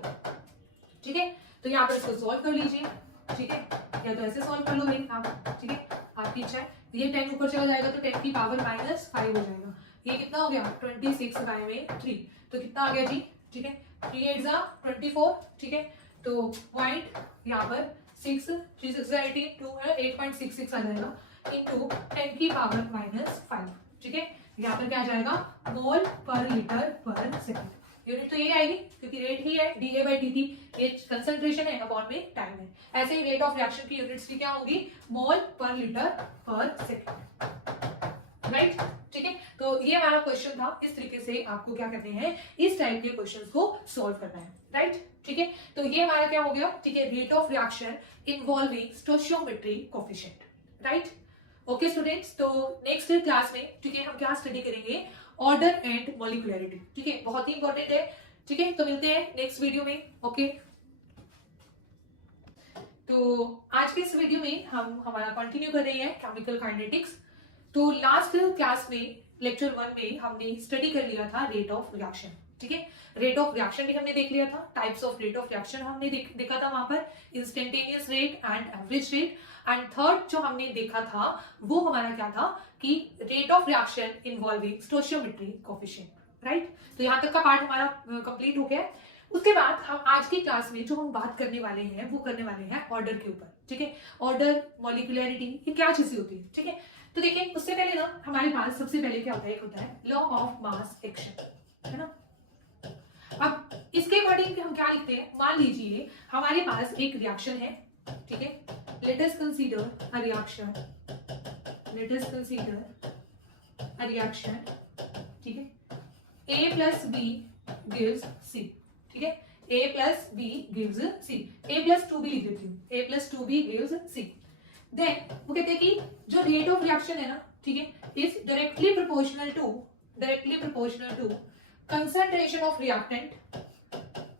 ठीक है, तो यहाँ पर इसको सॉल्व कर लीजिए। ठीक है, या तो ऐसे सॉल्व कर लो भाई आप। ठीक है, आपकी इच्छा है। ये 10 ऊपर चला जाएगा तो 10 की पावर -5 हो जाएगा। ये कितना हो गया 26 बाय 3, तो कितना आ गया जी। ठीक है, 3 8 जा 24। ठीक है, तो पॉइंट यहाँ पर 6 3 6 18 2 है 8.66 आ जाएगा इंटू 10 की पावर -5। ठीक है, यहाँ पर क्या आ जाएगा मोल पर लीटर पर सेकंड। यूनिट तो ये आएगी क्योंकि रेट ही है डीए बाई dt, ये कंसंट्रेशन है अपॉन में टाइम है। ऐसे ही रेट ऑफ रिएक्शन की यूनिट्स की क्या होगी मोल पर लीटर पर सेकंड। राइट, ठीक है, तो ये हमारा क्वेश्चन था। इस तरीके से आपको क्या करने हैं इस टाइप के क्वेश्चंस को सॉल्व करना है। राइट, ठीक है, तो ये हमारा क्या हो गया। ठीक है, rate of reaction involving stoichiometry coefficient. Right, okay students, तो नेक्स्ट क्लास में ठीक है हम क्या स्टडी करेंगे ऑर्डर एंड मॉलिक्यूलरिटी। ठीक है, बहुत ही इंपॉर्टेंट है। ठीक है, तो मिलते हैं नेक्स्ट वीडियो में। ओके, तो आज के इस वीडियो में हम हमारा कंटिन्यू कर रहे हैं केमिकल काइनेटिक्स। तो लास्ट क्लास में लेक्चर 1 में हमने स्टडी कर लिया था रेट ऑफ रिएक्शन। ठीक है, रेट ऑफ रिएक्शन भी हमने देख लिया था, types of rate of reaction हमने देखा था वहां पर, instantaneous rate and average rate. And third जो हमने देखा था वो हमारा क्या था कि rate of reaction involving stoichiometry coefficient. Right, तो यहाँ तक का पार्ट हमारा कंप्लीट हो गया है। उसके बाद हम आज की क्लास में जो हम बात करने वाले हैं वो करने वाले हैं ऑर्डर के ऊपर। ठीक है, ऑर्डर मॉलिक्यूलरिटी ये क्या चीजें होती है। ठीक है, तो देखिए उससे पहले ना हमारे पास सबसे पहले क्या होता है, एक होता है लॉ ऑफ मास एक्शन, है ना। अब इसके अकॉर्डिंग हम क्या लिखते हैं, मान लीजिए हमारे पास एक रिएक्शन है। ठीक है, let us consider a reaction, let us consider a reaction. ठीक है, A plus B gives C। ठीक है, A plus B gives C, A plus 2B लिख देती हूँ, A plus 2B gives C। Then वो कहते हैं कि जो रेट ऑफ रिएक्शन है ना, ठीक है, is directly proportional to concentration of reactant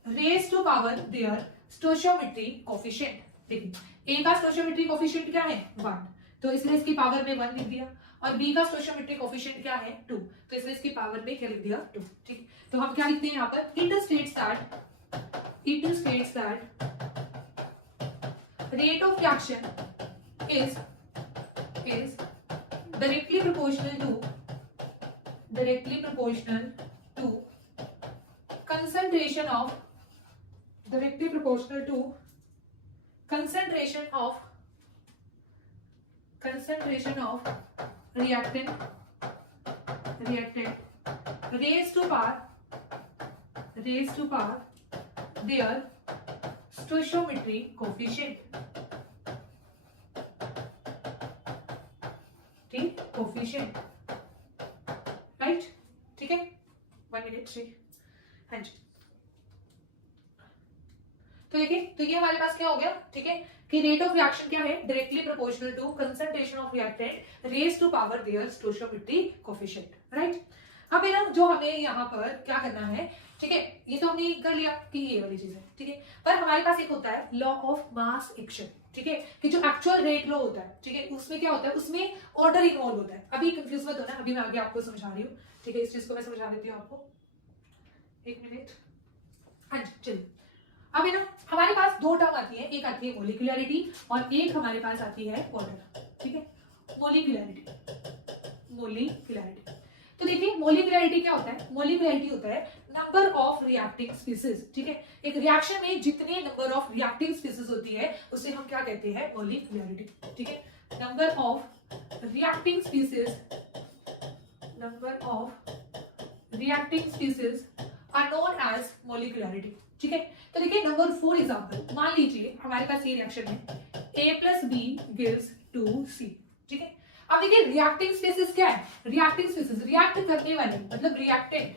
raise to power their stoichiometry coefficient. देखिए A का स्टोइचियोमेट्री कोएफिशिएंट क्या है 1, तो इसलिए इसकी पावर में 1 लिख दिया। और B का स्टोइचियोमेट्री कोएफिशिएंट क्या है 2, तो इसलिए इसकी पावर में क्या लिख दिया 2। ठीक, तो हम क्या लिखते हैं यहाँ पर, it states that rate of reaction is directly proportional to concentration of reactant raised to power their stoichiometry coefficient। ठीक, कोएफिशिएंट। राइट, ठीक है, 1 मिनट से। हाँ जी, तो देखिए तो ये हमारे पास क्या हो गया। ठीक है, कि रेट ऑफ रिएक्शन क्या है directly proportional to concentration of reactant raise to power their stoichiometry coefficient. Right, अब है ना जो हमें यहाँ पर क्या करना है। ठीक है, ये तो हमने कर लिया कि ये वाली चीज है। ठीक है, पर हमारे पास एक होता है लॉ ऑफ मास एक्शन। ठीक है, कि जो एक्चुअल रेट लॉ होता है, ठीक है, उसमें क्या होता है, उसमें ऑर्डर इन्वॉल्व होता है। अभी कंफ्यूज मत होना, अभी मैं आगे आपको समझा रही हूँ। ठीक है, इस चीज को मैं समझा देती हूँ आपको, 1 मिनट। हाँ जी, चलिए। अब है ना हमारे पास 2 टर्म आती है, एक आती है मॉलिक्यूलरिटी और एक हमारे पास आती है ऑर्डर। ठीक है, मॉलिक्यूलरिटी। तो देखिए मॉलिक्यूलरिटी क्या होता है, मॉलिक्यूलरिटी होता है नंबर ऑफ रिएक्टिंग स्पीसीज। ठीक है, एक रिएक्शन में जितने नंबर ऑफ रिएक्टिंग स्पीसीज होती है उसे हम क्या कहते हैं मॉलिक्यूलरिटी। ठीक है, number of reacting species are known as molecularity. ठीक है, तो देखिए नंबर 4 एग्जांपल, मान लीजिए हमारे पास ये रिएक्शन है A plus B gives 2C। ठीक है, अब देखिए रिएक्टिंग स्पीसीज क्या है, रिएक्टिंग स्पीसीज रिएक्ट करने वाले मतलब रिएक्टेंट।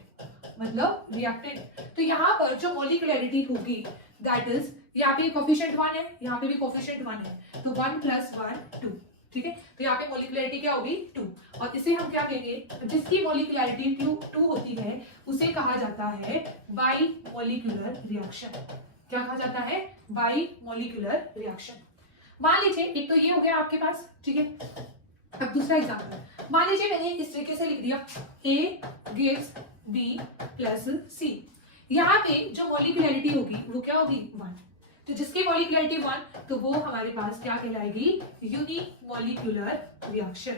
तो यहाँ पर जो मॉलिक्यूलरिटी होगी दैट इज, यहाँ पे कोएफिशिएंट 1 है, यहाँ पे भी कोएफिशिएंट 1 है, तो 1 + 1 2। ठीक है, तो यहाँ पे मॉलिक्यूलरिटी क्या होगी 2, और इसे हम क्या कहेंगे, जिसकी मॉलिक्यूलरिटी 2 होती है उसे कहा जाता है बाई मॉलिक्यूलर रिएक्शन। क्या कहा जाता है, बाई मॉलिक्यूलर रिएक्शन। मान लीजिए एक तो ये हो गया आपके पास। ठीक है, अब दूसरा एग्जाम्पल, मान लीजिए मैंने इस तरीके से लिख दिया A gives B plus C। यहाँ पे जो मॉलिक्यूलरिटी होगी वो क्या होगी 1, तो जिसकी मॉलिक्यूलरिटी 1 तो वो हमारे पास क्या कहलाएगी यूनिमॉलिक्यूलर रिएक्शन।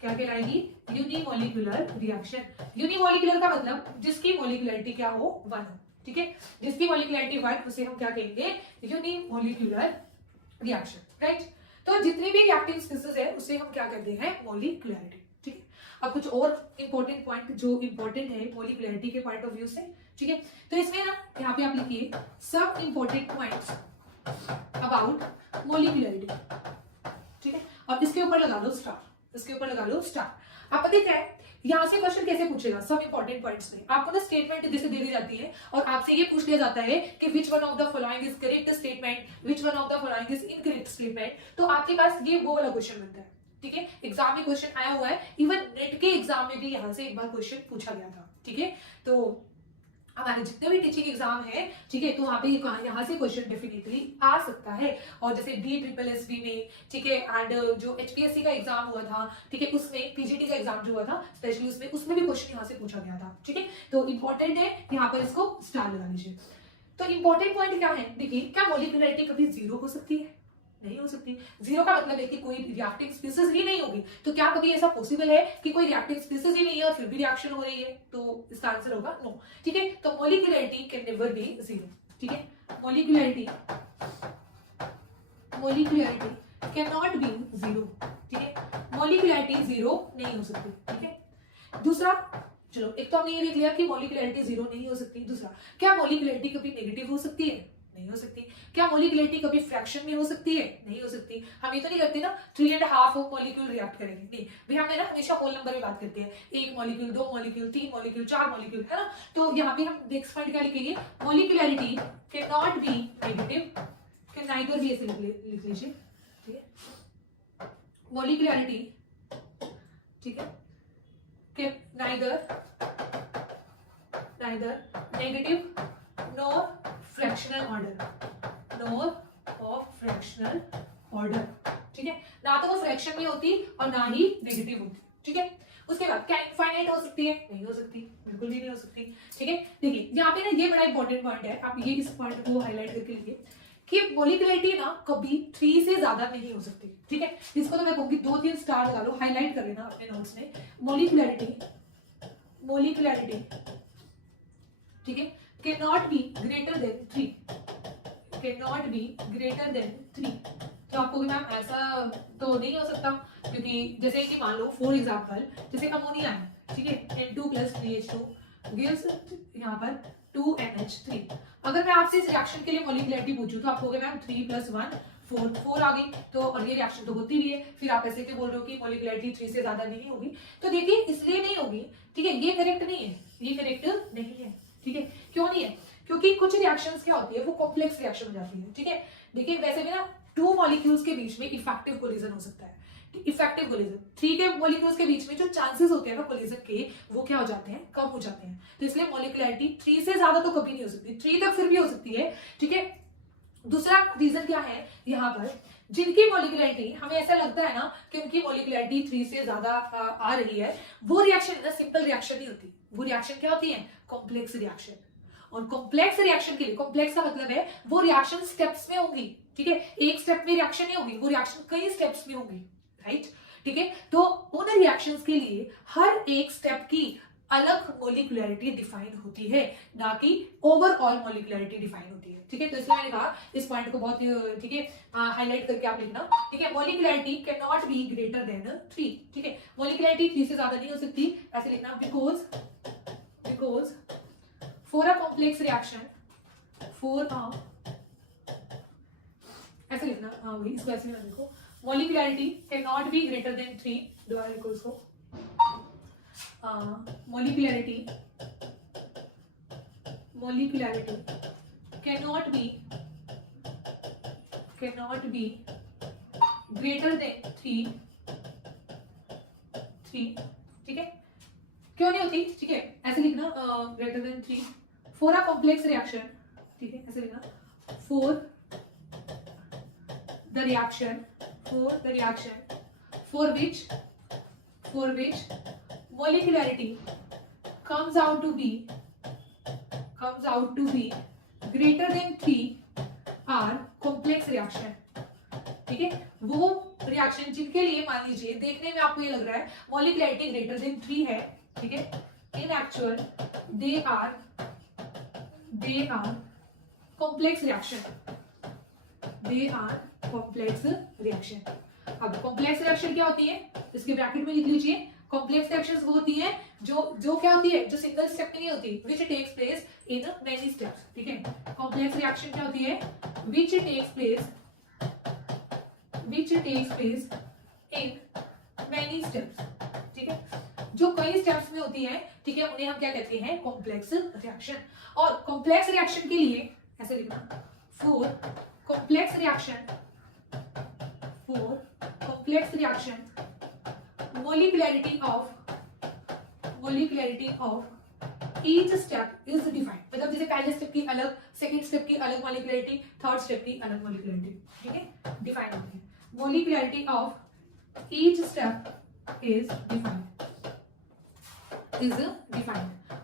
क्या कहलाएगी यूनिमॉलिक्यूलर रिएक्शन। यूनिमॉलिक्यूलर का मतलब जिसकी मॉलिक्यूलरिटी क्या हो 1 हो, ठीक है, जिसकी मॉलिक्यूलरिटी 1 उसे हम क्या कहेंगे यूनिमॉलिक्यूलर रिएक्शन, राइट। तो जितनी भी रिएक्टिव स्पीसीज है उसे हम क्या कहते हैं मॉलिक्यूलरिटी, ठीक है। अब कुछ और इंपॉर्टेंट पॉइंट जो इंपॉर्टेंट है मॉलिक्यूलरिटी के पॉइंट ऑफ व्यू से, ठीक है, तो इसमें ना यहाँ पे आप लिखिए सब इंपॉर्टेंट पॉइंट्स अबाउट मॉलिक्यूलरिटी, ठीक है, और इसके ऊपर लगा लो स्टार, इसके ऊपर लगा लो स्टार। आप पता क्या है यहाँ से क्वेश्चन कैसे पूछेगा, सब इंपॉर्टेंट पॉइंट्स में आपको ना स्टेटमेंट जैसे दे दी जाती है और आपसे ये पूछ लिया जाता है कि which one of the following is correct statement, which one of the following is incorrect statement, तो आपके पास ये वो वाला क्वेश्चन बनता है, ठीक है। एग्जाम में क्वेश्चन आया हुआ है, इवन नेट के एग्जाम में भी यहाँ से एक बार क्वेश्चन पूछा गया था, ठीक है। तो हमारे जितने भी टीचिंग एग्जाम है, ठीक है, तो वहाँ पे यहाँ से क्वेश्चन डेफिनेटली आ सकता है। और जैसे DSSB में, ठीक है, एंड जो HPSC का एग्जाम हुआ था, ठीक है, उसमें PGT का एग्जाम जो हुआ था स्पेशली उसमें भी क्वेश्चन यहाँ से पूछा गया था, ठीक है। तो इंपॉर्टेंट है, यहाँ पर इसको स्टार लगा लीजिए। तो इंपॉर्टेंट पॉइंट क्या है, देखिए क्या मॉलिक्यूलरिटी कभी 0 हो सकती है, नहीं हो सकती। 0 का मतलब है कि कोई रिएक्टिव स्पीसीज ही नहीं होगी। तो क्या कभी ऐसा पॉसिबल है कि कोई रिएक्टिव स्पीसीज ही नहीं है और फिर भी रिएक्शन हो रही है, तो इसका आंसर होगा नो, ठीक है। तो मॉलिक्यूलरिटी कैन नेवर बी 0, ठीक है, मॉलिक्यूलरिटी कैन नॉट बी 0, ठीक है, मॉलिक्यूलरिटी 0 नहीं हो सकती, ठीक है। दूसरा, चलो एक तो हमने ये देख लिया कि मॉलिक्यूलरिटी 0 नहीं हो सकती। दूसरा, क्या मॉलिक्यूलरिटी कभी नेगेटिव हो सकती है, नहीं हो सकती। क्या मॉलिक्यूलरिटी कभी फ्रैक्शन में हो सकती है, नहीं हो सकती। हम ये तो नहीं करते ना 3.5 ऑफ मॉलिक्यूल रिएक्ट करेंगे, नहीं, भी हमने ना हमेशा होल नंबर में बात करते हैं, 1 मॉलिक्यूल, 2 मॉलिक्यूल, 3 मॉलिक्यूल, 4 मॉलिक्यूल, है ना। तो यहाँ पे हम नेक्स्ट पॉइंट क्या लिखेंगे, molecularity can not be negative, can neither be, ऐसे लिख लीजिए, ठीक है, मॉलिक्यूलरिटी, ठीक है, can neither negative nor fractional order, ठीक है, ना तो वो फ्रैक्शन में होती और ना ही नेगेटिव होती, ठीक है। उसके बाद क्या इनफाइनाइट हो सकती है, नहीं हो सकती, बिल्कुल भी नहीं हो सकती, ठीक है। देखिए यहाँ पे ना ये बड़ा इंपॉर्टेंट पॉइंट है, आप ये इस पॉइंट को हाईलाइट करके लिखिए कि मॉलिक्यूलरिटी ना कभी 3 से ज्यादा नहीं हो सकती, ठीक है। इसको तो मैं कहूंगी 2-3 स्टार लगा लो, हाईलाइट कर लेना अपने नोट्स में। मॉलिक्यूलरिटी, ठीक है, cannot be greater than 3, cannot be greater than 3। तो आपको भी मैम ऐसा तो नहीं हो सकता, क्योंकि जैसे कि मान लो फॉर एग्जांपल जैसे अमोनिया है, ठीक है, N2 + 3H2 गिव्स यहाँ पर 2NH3। अगर मैं आपसे इस रिएक्शन के लिए मॉलिक्यूलरिटी पूछूं तो आप कहोगे मैम 3 + 1 4 आ गई, तो और ये रिएक्शन तो होती भी है, फिर आप ऐसे क्यों बोल रहे हो कि मॉलिक्यूलरिटी 3 से ज्यादा नहीं होगी। तो देखिए इसलिए नहीं होगी, ठीक है, ये करेक्ट नहीं है, ये करेक्ट नहीं है, ठीक है। क्यों नहीं है, क्योंकि कुछ रिएक्शंस क्या होती है वो कॉम्प्लेक्स रिएक्शन हो जाती है, ठीक है। देखिए वैसे भी ना 2 मॉलिक्यूल्स के बीच में इफेक्टिव कोलिजन हो सकता है, इफेक्टिव कोलिजन 3 के मॉलिक्यूल्स के बीच में जो चांसेस होते हैं ना कोलिजन के, वो क्या हो जाते हैं, कम हो जाते हैं। तो इसलिए मॉलिक्यूलरिटी 3 से ज्यादा तो कभी नहीं हो सकती, 3 तक फिर भी हो सकती है, ठीक है। दूसरा रीजन क्या है, यहाँ पर जिनकी मॉलिक्यूलरिटी हमें ऐसा लगता है ना कि उनकी मॉलिक्यूलरिटी 3 से ज्यादा आ रही है, वो रिएक्शन ना सिंपल रिएक्शन नहीं होती, वो रिएक्शन क्या होती है, कॉम्प्लेक्स रिएक्शन। और कॉम्प्लेक्स रिएक्शन के लिए, कॉम्प्लेक्स का मतलब है वो रिएक्शन स्टेप्स में होगी, ठीक है, एक स्टेप में रिएक्शन नहीं होगी, वो रिएक्शन कई स्टेप्स में होगी, राइट, ठीक है। तो उन रिएक्शंस के लिए हर एक स्टेप की अलग मॉलिक्यूलरिटी डिफाइन होती है, ना कि ओवरऑल मॉलिक्यूलरिटी डिफाइन होती है, ठीक है। तो इसलिए मैंने कहा इस पॉइंट को बहुत, ठीक है, हाईलाइट करके आप लिखना, ठीक है। Molecularity can not be greater than 3, ठीक है, मॉलिक्यूलरिटी 3 से ज्यादा नहीं हो सकती, ऐसे लिखना, because for a complex reaction, ऐसे लिखना, हाँ वही, इसको ऐसे लिखना, देखो molecularity can not be greater than 3, दोबारा लिखो इसको, molecularity can not be greater than 3, ठीक है। क्यों नहीं होती, ठीक है, ऐसे लिखना, greater than 3 for a complex reaction, ठीक है, ऐसे लिखना, for the reaction for which molecularity comes out to be greater than 3 are complex reaction. ठीक है, वो रिएक्शन जिनके लिए मान लीजिए देखने में आपको ये लग रहा है मॉलिक्युलरिटी ग्रेटर देन 3 है, ठीक है, in actual they are complex reaction. अब कॉम्प्लेक्स रिएक्शन क्या होती है, इसके ब्रैकेट में लिख लीजिए. कॉम्प्लेक्स रिएक्शंस वो होती हैं जो क्या होती है, जो सिंगल स्टेप में नहीं होती, which takes place in many steps. ठीक है, कॉम्प्लेक्स रिएक्शन क्या होती है, which takes place in many steps. ठीक है, जो कई स्टेप्स में होती है, ठीक है, उन्हें हम क्या कहते हैं, कॉम्प्लेक्स रिएक्शन. और कॉम्प्लेक्स रिएक्शन के लिए ऐसे लिखना, for complex reaction molecularity of each step is defined. मतलब जैसे पहले स्टेप की अलग, सेकंड स्टेप की अलग मॉलिक्युलरिटी, थर्ड स्टेप की अलग मॉलिक्युलरिटी. ठीक है, डिफाइन होती है. Molecularity of each step is defined.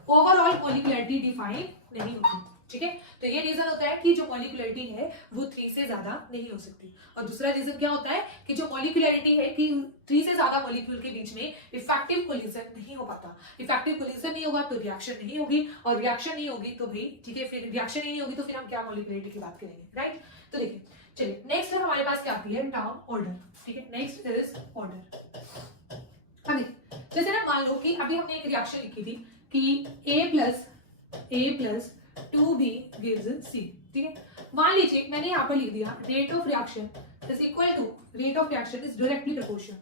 Overall molecularity define नहीं होती. ठीक है, तो ये रीजन होता है कि जो मॉलिक्युलरिटी है वो 3 से ज्यादा नहीं हो सकती. और दूसरा रीजन क्या होता है कि जो मॉलिक्युलरिटी है कि 3 से ज्यादा मॉलिक्यूल के बीच में इफेक्टिव कोलिजन नहीं हो पाता. इफेक्टिव कोलिजन नहीं होगा तो रिएक्शन नहीं होगी, और रिएक्शन नहीं होगी तो भाई, ठीक है, फिर रिएक्शन ही नहीं होगी तो फिर हम क्या मॉलिक्युलरिटी की बात करेंगे, राइट. तो देखिए, चलिए नेक्स्ट हमारे पास क्या आती है, टर्म ऑर्डर. ठीक है, नेक्स्ट इज ऑर्डर. अभी जैसे ना मान लो कि अभी हमने एक रिएक्शन लिखी थी कि A plus 2B gives C. ठीक है, मान लीजिए मैंने यहाँ पर लिख दिया rate of reaction is equal to, rate of reaction is directly proportional,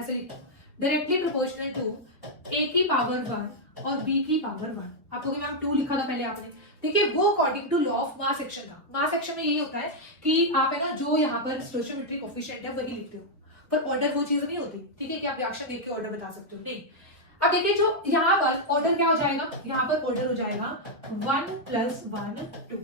ऐसे लिखो, डायरेक्टली प्रोपोर्शनल टू A की पावर 1 और B की पावर 1. आपको कि मैम 2 लिखा था पहले आपने. देखिए, वो according to law of mass action था. मास एक्शन में यही होता है कि आप है ना जो यहाँ पर स्टोइचियोमेट्रिक कोएफिशिएंट है वही लिखते हो, पर ऑर्डर वो चीज नहीं होती. ठीक है, कि आप रिएक्शन देख के ऑर्डर बता सकते हो, नहीं. अब देखिए, जो यहाँ पर ऑर्डर क्या हो जाएगा, यहाँ पर ऑर्डर हो जाएगा 1 + 1 2.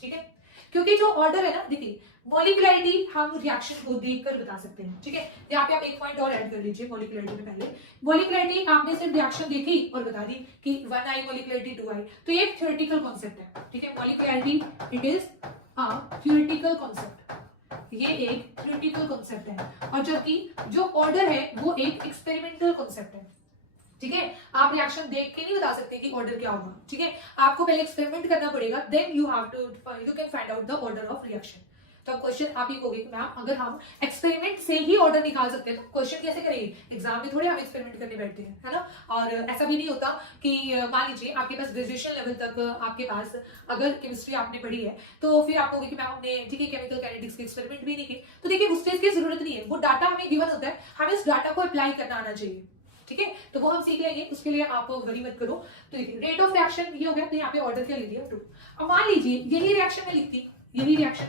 ठीक है, क्योंकि जो ऑर्डर है ना, देखिए मॉलिक्युलरिटी हम रिएक्शन को देखकर बता सकते हैं. ठीक है, यहाँ पे आप एक पॉइंट और ऐड कर लीजिए मॉलिक्युलरिटी में. पहले मॉलिक्युलरिटी आपने सिर्फ रिएक्शन देखी और बता दी कि 1 आई मॉलिक्युलरिटी 2 आई, तो ये एक थ्योरेटिकल कॉन्सेप्ट है. ठीक है, molecularity it is a theoretical concept, ये एक थ्योरेटिकल कॉन्सेप्ट है. और जबकि जो ऑर्डर है वो एक एक्सपेरिमेंटल कॉन्सेप्ट है. ठीक है, आप रिएक्शन देख के नहीं बता सकते कि ऑर्डर क्या होगा. ठीक है, आपको पहले एक्सपेरिमेंट करना पड़ेगा, then you can find out the order of reaction. तो अब क्वेश्चन आप ही कहोगे कि मैम अगर हम एक्सपेरिमेंट से ही ऑर्डर निकाल सकते हैं तो क्वेश्चन कैसे करेंगे, एग्जाम में थोड़े हम एक्सपेरिमेंट करने बैठते हैं, है ना. और ऐसा भी नहीं होता कि मान लीजिए आपके पास ग्रेजुएशन लेवल तक आपके पास अगर केमिस्ट्री आपने पढ़ी है तो फिर आप कहोगे कि मैम हमने, ठीक है, केमिकल काइनेटिक्स के एक्सपेरिमेंट भी नहीं किए. तो देखिए, उस चीज की जरूरत नहीं है, वो डाटा हमें गिवन होता है, हमें उस डाटा को अप्लाई करना आना चाहिए. ठीक है, तो वो हम सीख लेंगे, उसके लिए आप वरी मत करो. तो देखिए, रेट ऑफ रिएक्शन ये हो गया, तो यहाँ पे ऑर्डर क्या लिख दिया 2. अब मान लीजिए यही रिएक्शन में लिखती, यही रिएक्शन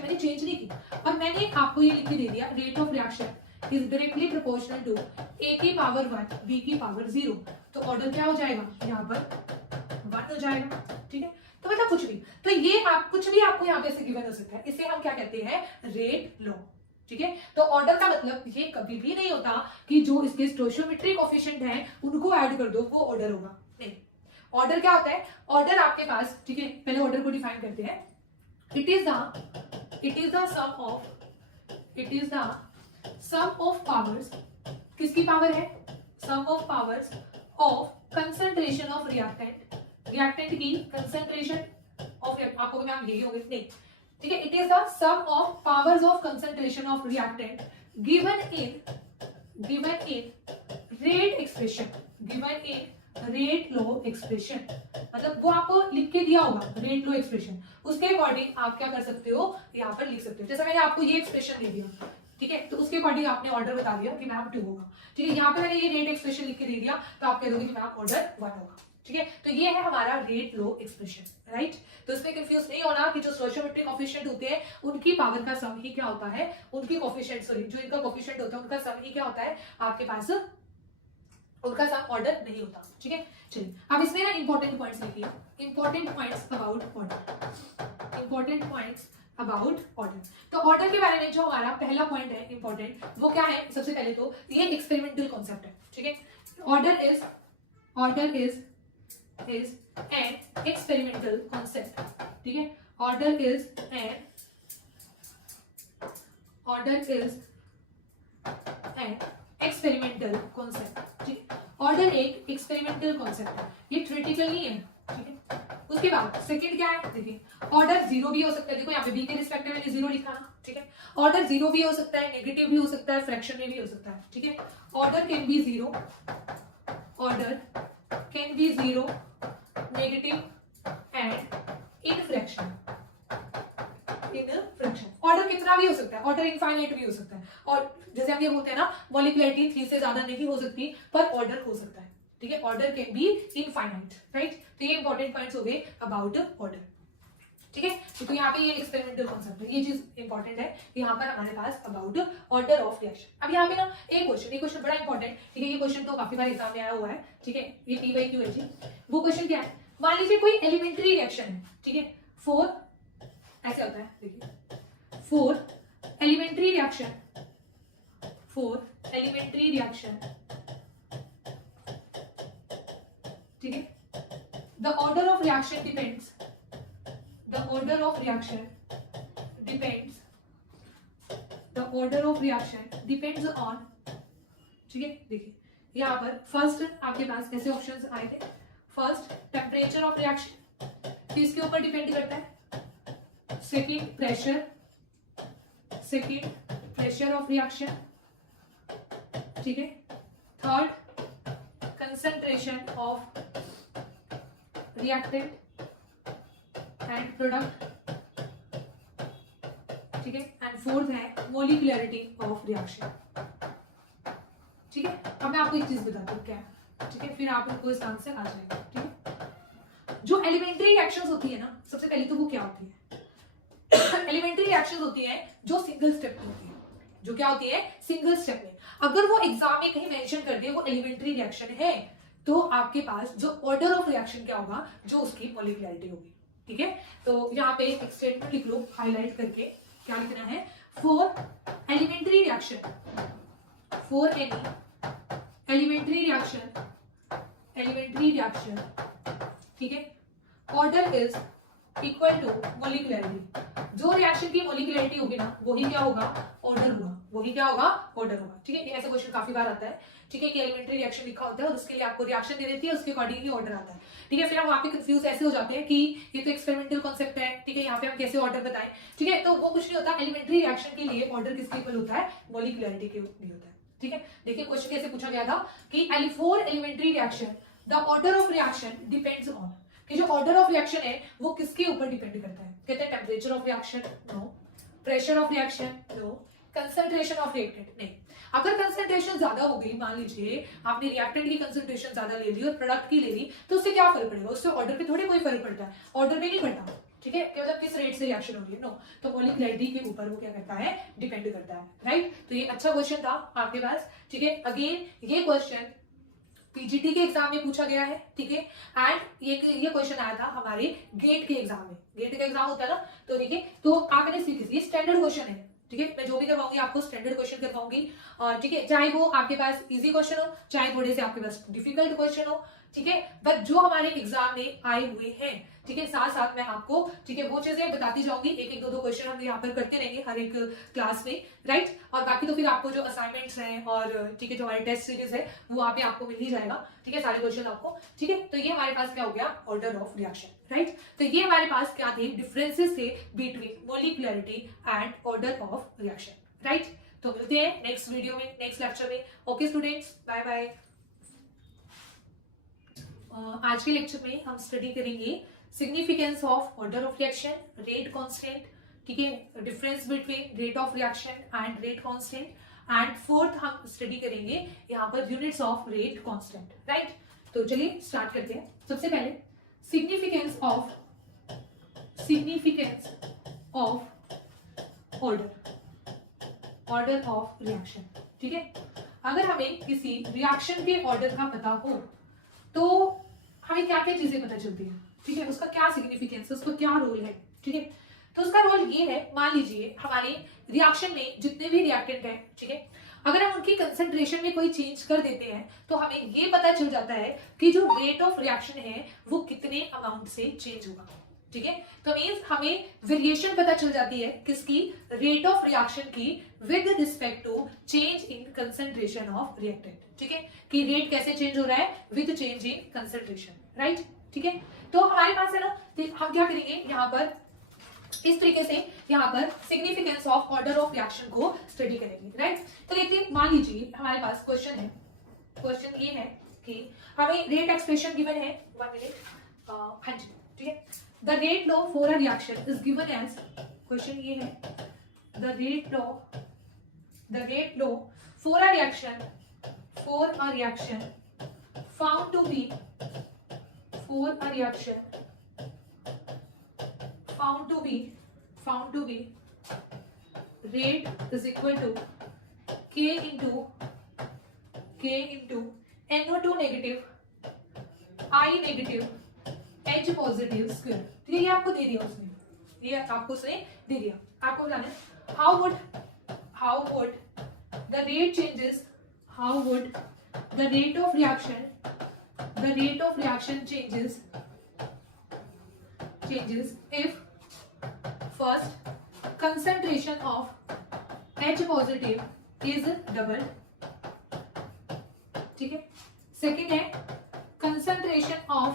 मैंने चेंज नहीं की, और मैंने आपको ये लिख के दे दिया rate of reaction is directly proportional to A की पावर 1 B की पावर 0. तो ऑर्डर क्या हो जाएगा, यहाँ पर 1 हो जाएगा. ठीक है, तो मतलब कुछ भी, तो ये आप कुछ भी आपको यहाँ पे ऐसे गिवन हो सकता है, इसे हम क्या कहते हैं, रेट लॉ. ठीक है, तो ऑर्डर का मतलब ये कभी भी नहीं होता कि जो इसके स्टोइचियोमेट्रिक कोएफिशिएंट हैं उनको ऐड कर दो वो ऑर्डर होगा, नहीं. ऑर्डर क्या होता है, ऑर्डर आपके पास, ठीक है, पहले ऑर्डर को डिफाइन करते हैं. It is the sum of powers, किसकी पावर है, sum of powers of concentration of reactant की कंसंट्रेशन ऑफ, आपको भी मैम यही होगी, नहीं. ठीक है, it is the sum of powers of concentration of reactant given in rate law expression. मतलब वो आपको लिख के दिया होगा रेट लो एक्सप्रेशन, उसके अकॉर्डिंग आप क्या कर सकते हो, यहाँ पर लिख सकते हो. जैसे मैंने आपको ये एक्सप्रेशन दे दिया, ठीक है, तो उसके अकॉर्डिंग आपने ऑर्डर बता दिया कि मैम 2 होगा. ठीक है, यहाँ पे मैंने ये रेट एक्सप्रेशन लिख के दे दिया, तो आप कह दोगे कि मैम ऑर्डर 1 होगा. ठीक है, तो ये है हमारा रेट लो एक्सप्रेशन, राइट. तो इसमें कंफ्यूज नहीं होना कि जो स्टोइचियोमेट्रिक कोएफिशिएंट होते हैं उनकी पावर का सम ही क्या होता है, उनकी कोएफिशिएंट, सॉरी, जो इनका कोएफिशिएंट होता है उनका सम ही क्या होता है आपके पास, उनका सम ऑर्डर नहीं होता. ठीक है, चलिए अब इसमें ना इंपॉर्टेंट पॉइंट्स लिखिए, important points about order, important points about order. तो ऑर्डर के बारे में जो हमारा पहला पॉइंट है इंपॉर्टेंट, वो क्या है? सबसे पहले तो ये एक्सपेरिमेंटल कॉन्सेप्ट है, ठीक है। Order is an experimental concept, ठीक है। Order is an experimental concept, ठीक है। ऑर्डर एक एक्सपेरिमेंटल कॉन्सेप्ट है, ये थ्योरेटिकल नहीं है, ठीक है। उसके बाद सेकंड क्या है? देखिए, ऑर्डर जीरो भी हो सकता है, देखो यहाँ पे बी के रिस्पेक्ट में मैंने जीरो लिखा ना, ठीक है। ऑर्डर जीरो भी हो सकता है, नेगेटिव भी हो सकता है, फ्रैक्शन में भी हो सकता है, ठीक है। Order can be zero, negative and in fraction. Order कितना भी हो सकता है, ऑर्डर इनफाइनाइट भी हो सकता है, और जैसे हम ये बोलते हैं ना, मॉलिक्युलरिटी 3 से ज्यादा नहीं हो सकती, पर ऑर्डर हो सकता है, ठीक है। Order can be infinite, right. तो ये इंपॉर्टेंट पॉइंट्स हो गए अबाउट ऑर्डर, ठीक है। तो यहाँ पे ये एक्सपेरिमेंटल कॉन्सेप्ट है, ये चीज इंपॉर्टेंट है यहाँ पर हमारे पास अबाउट ऑर्डर ऑफ रिएक्शन। अब यहाँ पे ना एक क्वेश्चन बड़ा इंपॉर्टेंट, ठीक है। ये क्वेश्चन तो काफी बार एग्जाम में आया हुआ है, ठीक है। ये PYQ है जी। वो क्वेश्चन क्या है? मान लीजिए कोई एलिमेंट्री रिएक्शन है, ठीक है। 4 ऐसे होता है, देखिए 4 एलिमेंट्री रिएक्शन, ठीक है। The order of reaction depends on, ठीक है। देखिए यहाँ पर फर्स्ट आपके पास ऐसे ऑप्शंस आए थे। फर्स्ट टेम्परेचर ऑफ रिएक्शन, किसके ऊपर डिपेंड करता है? सेकंड प्रेशर ऑफ रिएक्शन, ठीक है। Third concentration of reactant and product, ठीक है। एंड फोर्थ है मोलिकुलरिटी ऑफ रिएक्शन, ठीक है। अब मैं आपको एक चीज बताती हूँ क्या है, ठीक है, फिर आपको इस आंसर आ जाएगा, ठीक है। जो एलिमेंट्री रिएक्शंस होती है ना, सबसे पहले तो वो क्या होती है? एलिमेंट्री रिएक्शंस होती है जो सिंगल स्टेप में होती है, जो क्या होती है? सिंगल स्टेप में। अगर वो एग्जाम में कहीं मेंशन कर दे वो एलिमेंट्री रिएक्शन है, तो आपके पास जो ऑर्डर ऑफ रिएक्शन क्या होगा? जो उसकी मोलिकुलरिटी होगी, ठीक है। तो यहाँ पे एक स्टेटमेंट लिख लो हाईलाइट करके, क्या लिखना है? For elementary reaction, elementary reaction, ठीक है। Order is equal to molecularity. जो रिएक्शन की मोलिकुलरिटी होगी ना, वही क्या होगा? ऑर्डर होगा, ठीक है। ये ऐसा क्वेश्चन काफी बार आता है, ठीक है, कि एलिमेंट्री रिएक्शन लिखा होता है और उसके लिए आपको रिएक्शन दे देती है, उसके अकॉर्डिंगली ऑर्डर आता है, ठीक है। फिर हम वहाँ पे कंफ्यूज ऐसे हो जाते हैं कि ये तो एक्सपेरिमेंटल कॉन्सेप्ट है, ठीक है, यहाँ पे हम कैसे ऑर्डर बताएं, ठीक है। तो वो कुछ नहीं होता, एलिमेंट्री रिएक्शन के लिए ऑर्डर किसके इक्वल होता है? मोलिकुलरिटी के लिए होता है, ठीक है। देखिए क्वेश्चन कैसे पूछा गया था कि for elementary reaction the order of reaction depends on, कि जो ऑर्डर ऑफ रिएक्शन है वो किसके ऊपर डिपेंड करता है? कहते हैं temperature of reaction, no. Pressure of reaction, no. Concentration of reactant, नहीं। अगर कंसंट्रेशन ज्यादा हो गई, मान लीजिए आपने रिएक्टेंट की कंसंट्रेशन ज्यादा ले ली और प्रोडक्ट की ले ली, तो उससे क्या फर्क पड़ेगा? उससे ऑर्डर पे थोड़ी कोई फर्क पड़ता है, ऑर्डर पे नहीं पड़ता, ठीक है। मतलब किस रेट से रिएक्शन हो रही है, नो। तो मोलिकुलरिटी के ऊपर वो क्या करता है? डिपेंड करता है, राइट। तो ये अच्छा क्वेश्चन था आपके पास, ठीक है। अगेन ये क्वेश्चन पीजीटी के एग्जाम में पूछा गया है, ठीक है। एंड ये क्वेश्चन आया था हमारे गेट के एग्जाम में, गेट का एग्जाम होता है ना, तो देखिए, तो आप मैंने सीखी, ये स्टैंडर्ड क्वेश्चन है, ठीक है। मैं जो भी करवाऊंगी आपको स्टैंडर्ड क्वेश्चन करवाऊंगी, ठीक है, चाहे वो आपके पास इजी क्वेश्चन हो, चाहे थोड़े से आपके पास डिफिकल्ट क्वेश्चन हो, ठीक है। बट जो हमारे एग्जाम में आए हुए हैं, ठीक है, साथ साथ मैं आपको, ठीक है, वो चीजें बताती जाऊंगी, एक एक दो क्वेश्चन हम यहाँ पर करते रहेंगे हर एक क्लास में, राइट। और बाकी तो फिर आपको जो असाइनमेंट्स हैं और, ठीक है, जो हमारी टेस्ट सीरीज है वो वहाँ पे आपको मिल ही जाएगा, ठीक है, सारे क्वेश्चन आपको, ठीक है। तो ये हमारे पास क्या हो गया? Order of reaction, right. तो ये हमारे पास क्या थे? डिफरेंसेस थे between molecularity and order of reaction, right. तो मिलते हैं नेक्स्ट वीडियो में, नेक्स्ट लेक्चर में। Okay students, bye bye. आज के लेक्चर में हम स्टडी करेंगे significance of order of reaction, rate constant, ठीक है, difference between rate of reaction and rate constant, and fourth हम स्टडी करेंगे यहाँ पर units of rate constant, right. तो चलिए स्टार्ट करते हैं। सबसे पहले significance of order of reaction, ठीक है। अगर हमें किसी रिएक्शन के ऑर्डर का पता हो तो हमें क्या क्या चीजें पता चलती है, ठीक है, उसका क्या सिग्निफिकेंस है, उसका क्या रोल है, ठीक है। तो उसका रोल ये है, मान लीजिए हमारे रिएक्शन में जितने भी रिएक्टेंट हैं, ठीक है, अगर हम उनकी कंसेंट्रेशन में कोई चेंज कर देते हैं तो हमें ये पता चल जाता है कि जो रेट ऑफ रिएक्शन है वो कितने अमाउंट से चेंज होगा, ठीक है। तो मींस हमें वेरिएशन पता चल जाती है किसकी, रेट ऑफ रिएक्शन की with respect to change in concentration of reactant, ठीक है, कि रेट कैसे चेंज हो रहा है with change in concentration, right, ठीक है। तो हमारे पास है ना, हम क्या करेंगे यहाँ पर, इस तरीके से यहाँ पर significance of order of reaction को स्टडी करेंगे, राइट। तो देखिए, मान लीजिए हमारे पास क्वेश्चन है, क्वेश्चन ये है कि हमें रेट एक्सप्रेशन गिवन है, 1 मिनट, हाँ जी, ठीक है। The rate law for a reaction is given as, question ये है, the rate law for a reaction found to be found to be rate is equal to k into NO2 negative I negative H positive square। तो ये आपको दे दिया उसने, ये आपको उसने दे दिया, आपको बताना है how would the rate changes, how would the rate of reaction changes if first concentration of H positive is doubled, ठीक है। सेकेंड है concentration of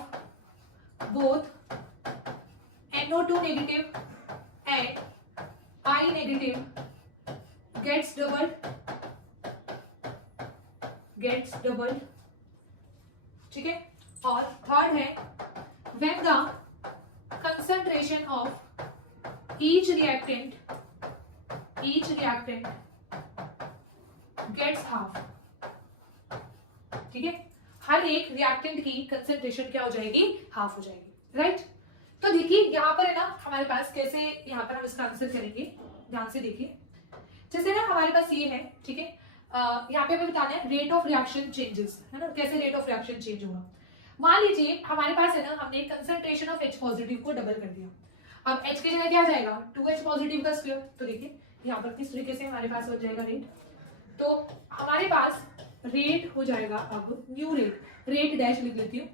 both NO2 negative and I negative gets doubled, ठीक है। और third है when the concentration of each reactant gets half, ठीक है, हर एक रिएक्टेंट की कंसेंट्रेशन क्या हो जाएगी, हाफ हो जाएगी, राइट। तो देखिए यहाँ पर है ना, हमारे पास कैसे यहाँ पर हम इसका आंसर करेंगे, ध्यान से देखिए। जैसे ना हमारे पास ये है, ठीक है, यहाँ पे हमें बताना है रेट ऑफ रिएक्शन चेंजेस, है ना, कैसे रेट ऑफ रिएक्शन चेंज होगा। मान लीजिए हमारे पास है ना, हमने कंसेंट्रेशन ऑफ H पॉजिटिव को डबल कर दिया, अब H की जगह क्या आ जाएगा, 2H पॉजिटिव का स्क्वायर। तो देखिए यहाँ पर किस तरीके से हमारे पास हो जाएगा रेट, तो हमारे पास रेट हो जाएगा, अब न्यू रेट डैश लिख लेती हूँ,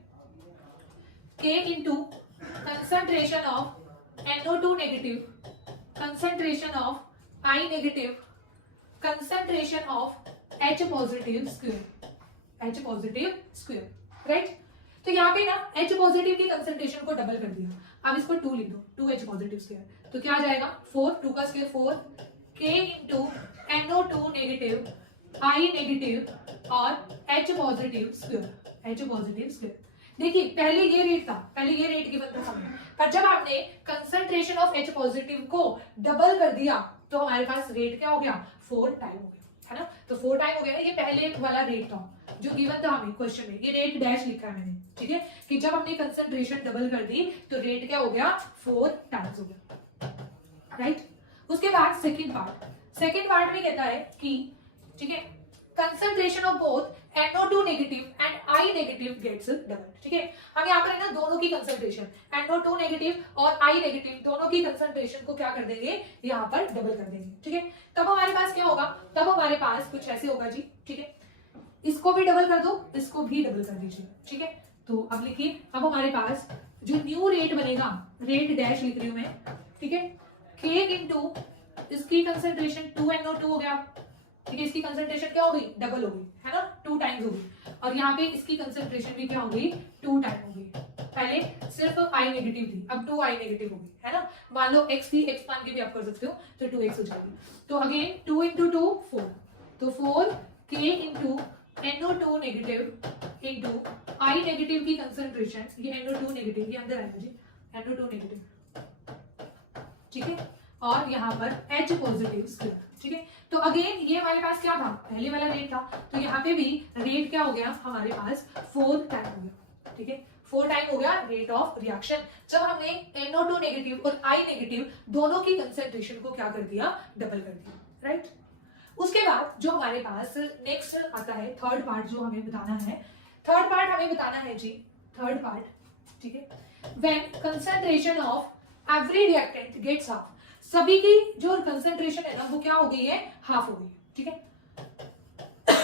K into concentration of NO2 negative, concentration of I negative, concentration of H positive square, right. तो यहाँ पे ना H पॉजिटिव की कंसेंट्रेशन को डबल कर दिया, अब इसको 2 लिख दो, 2H पॉजिटिव स्क्वायर, तो क्या आ जाएगा 4, 2 का square 4, K into NO2 negative, I negative और H पॉजिटिव स्क्वायर। देखिए पहले ये रेट था, पहले ये रेट गिवन था हमें, पर जब हमने कंसेंट्रेशन ऑफ H पॉजिटिव को डबल कर दिया तो हमारे पास रेट क्या हो गया, 4 टाइम हो गया, है ना। तो 4 टाइम हो गया, ये पहले वाला रेट था जो गिवन था हमें क्वेश्चन में, ये रेट डैश लिखा है मैंने, ठीक है, कि जब हमने कंसेंट्रेशन डबल कर दी तो रेट क्या हो गया, 4 टाइम्स हो गया, राइट। उसके बाद सेकंड पार्ट में कहता है कि, ठीक है, concentration of both NO2 negative and I negative gets double, ठीक है। हम यहाँ पर है ना दोनों की कंसेंट्रेशन NO2 नेगेटिव और I नेगेटिव दोनों की कंसेंट्रेशन को क्या कर देंगे, यहाँ पर डबल कर देंगे, ठीक है। तब हमारे पास क्या होगा, तब हमारे पास कुछ ऐसे होगा जी, ठीक है, इसको भी डबल कर दो, इसको भी डबल कर दीजिए, ठीक है। तो अब लिखिए, अब हमारे पास जो न्यू रेट बनेगा, रेट डैश लिख रही हूं मैं, ठीक है, K इंटू इसकी कंसेंट्रेशन 2NO2 हो गया, ठीक है, इसकी कंसेंट्रेशन क्या हो गई, डबल हो गई, है ना, 2 टाइम्स हो गई, और यहाँ पे इसकी कंसेंट्रेशन भी क्या हो गई, 2 टाइम हो गई। पहले सिर्फ I नेगेटिव थी, अब 2I नेगेटिव हो गई, है ना। मान लो X थी, X मान के भी आप कर सकते हो, तो 2X हो जाएगी। तो अगेन 2 इंटू 2 4, तो 4 K into NO2 negative into I negative की कंसेंट्रेशन, ये NO2 नेगेटिव, ये अंदर आएगा जी, NO2 नेगेटिव, ठीक है, और यहाँ पर H पॉजिटिव स्क्वायर, ठीक है। तो अगेन ये हमारे पास क्या था, पहले वाला रेट था, तो यहाँ पे भी रेट क्या हो गया हमारे पास, 4 टाइम हो गया, ठीक है, 4 टाइम हो गया रेट ऑफ रिएक्शन, जब हमने NO2 नेगेटिव और I नेगेटिव दोनों की कंसेंट्रेशन को क्या कर दिया, डबल कर दिया, राइट। उसके बाद जो हमारे पास नेक्स्ट आता है थर्ड पार्ट, जो हमें बताना है, थर्ड पार्ट हमें बताना है जी, थर्ड पार्ट, ठीक है, when concentration of every reactant gets half, सभी की जो कंसेंट्रेशन है ना वो क्या हो गई है, हाफ हो गई है, ठीक है।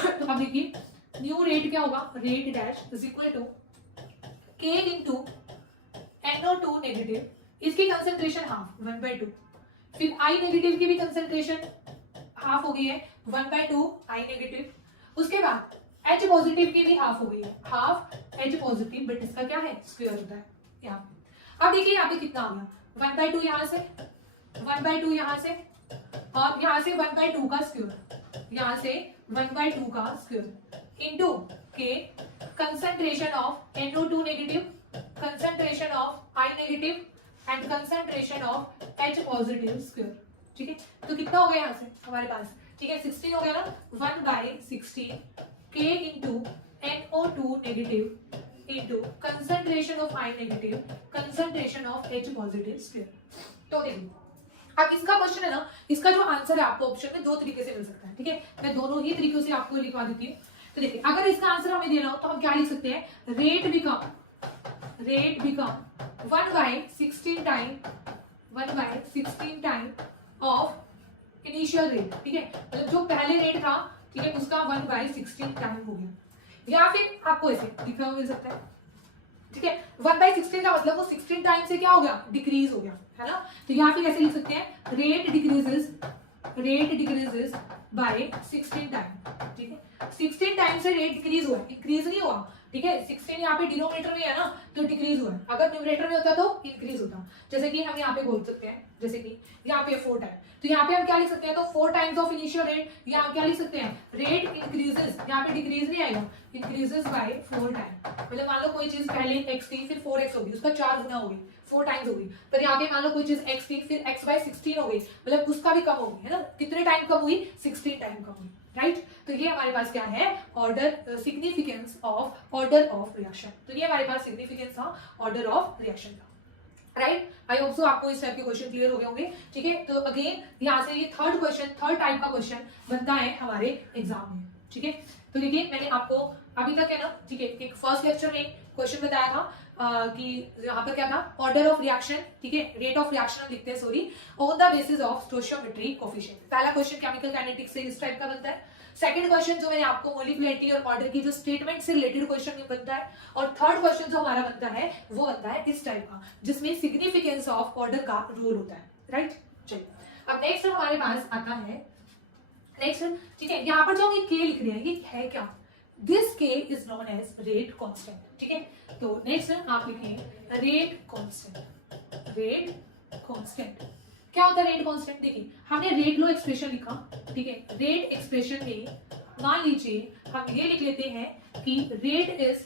तो अब देखिए न्यू रेट क्या होगा, rate dash is equal to K into NO2 negative, इसकी कंसेंट्रेशन हाफ 1/2, फिर I नेगेटिव की भी कंसेंट्रेशन हाफ हो गई है 1/2 I नेगेटिव, उसके बाद H पॉजिटिव की भी हाफ हो गई है, हाफ H पॉजिटिव, बट इसका क्या है, स्क्वायर होता है यहाँ। अब देखिए यहाँ पे कितना आ गया, 1/2 यहाँ से, 1/2 यहाँ से, और यहाँ से 1/2 का स्क्वायर, यहाँ से 1/2 का स्क्वायर इनटू के concentration of NO2 negative, concentration of I negative and concentration of H positive square, ठीक है। तो कितना हो गया यहाँ से हमारे पास, ठीक है 16 हो गया ना, 1/16 K into NO2 negative into concentration of I negative, concentration of H positive square. तो देखिए अब इसका क्वेश्चन है ना, इसका जो आंसर है आपको ऑप्शन में दो तरीके से मिल सकता है, ठीक है। मैं दोनों ही तरीकों से आपको लिखवा देती हूँ। तो देखिए अगर इसका आंसर हमें देना हो तो हम क्या लिख सकते हैं, rate become 1/16 time of initial rate, ठीक है। मतलब जो पहले रेट था, ठीक है, उसका 1/16 टाइम हो गया, या फिर आपको ऐसे लिखा हुआ मिल सकता है, ठीक है। 1/16 का मतलब वो 16 टाइम से क्या हो गया, डिक्रीज हो गया, है ना। तो यहाँ पे कैसे लिख सकते हैं, रेट डिक्रीजेस बाय 16 टाइम, ठीक है। 16 टाइम से रेट डिक्रीज हुआ, इंक्रीज नहीं हुआ, ठीक है। 16 यहाँ पे डिनोमिनेटर में है ना, तो डिक्रीज हुआ है, अगर न्यूमरेटर में होता तो इंक्रीज होता। जैसे कि हम यहाँ पे बोल सकते हैं, जैसे कि यहाँ पे 4 टाइम, तो यहाँ पे हम क्या लिख सकते हैं, तो 4 टाइम्स ऑफ इनिशियल रेट, यहाँ क्या लिख सकते हैं, रेट इंक्रीजेस, यहाँ पे डिक्रीज नहीं आएगा, इंक्रीजेस बाय 4 टाइम। मतलब मान लो कोई चीज पहले x थी, फिर 4x होगी, उसका 4 गुना हो गई, 4 टाइम्स हो गई। पर यहाँ पे मान लो कोई चीज x थी, फिर x/16 हो गई, मतलब उसका भी कम हो गई, है ना। कितने टाइम कम हुई, 16 टाइम कम हुई, राइट। तो ये हमारे पास क्या है, order significance of order of reaction. तो ये हमारे पास सिग्निफिकेंस था ऑर्डर ऑफ रिएक्शन का, राइट। आई होप सो आपको इस टाइप के क्वेश्चन क्लियर हो गए होंगे, ठीक है। तो अगेन यहाँ से ये थर्ड टाइप का क्वेश्चन बनता है हमारे एग्जाम में, ठीक है। तो देखिए मैंने आपको अभी तक है ना, ठीक है, एक फर्स्ट लेक्चर में क्वेश्चन बताया था कि यहाँ पर क्या था, ऑर्डर ऑफ रिएक्शन, ठीक है, रेट ऑफ रिएक्शन हम लिखते हैं sorry, on the basis of stoichiometry coefficient. पहला क्वेश्चन केमिकल काइनेटिक्स से इस टाइप का बनता है। सेकंड क्वेश्चन जो मैंने आपको मोलिकुलरिटी और ऑर्डर की जो स्टेटमेंट से रिलेटेड क्वेश्चन बनता है, और थर्ड क्वेश्चन जो हमारा बनता है वो बनता है इस टाइप का, जिसमें सिग्निफिकेंस ऑफ ऑर्डर का रोल होता है, राइट। चलिए अब नेक्स्ट हमारे पास आता है, नेक्स्ट, ठीक है, यहाँ पर जो हम ये के लिख रहे हैं ये है क्या, this K is known as rate constant, ठीक है। तो नेक्स्ट आप लिखिए रेट कांस्टेंट। क्या होता है रेट कांस्टेंट, देखिए हमने रेट लो एक्सप्रेशन लिखा, ठीक है। रेट एक्सप्रेशन में मान लीजिए हम ये लिख लेते हैं कि rate is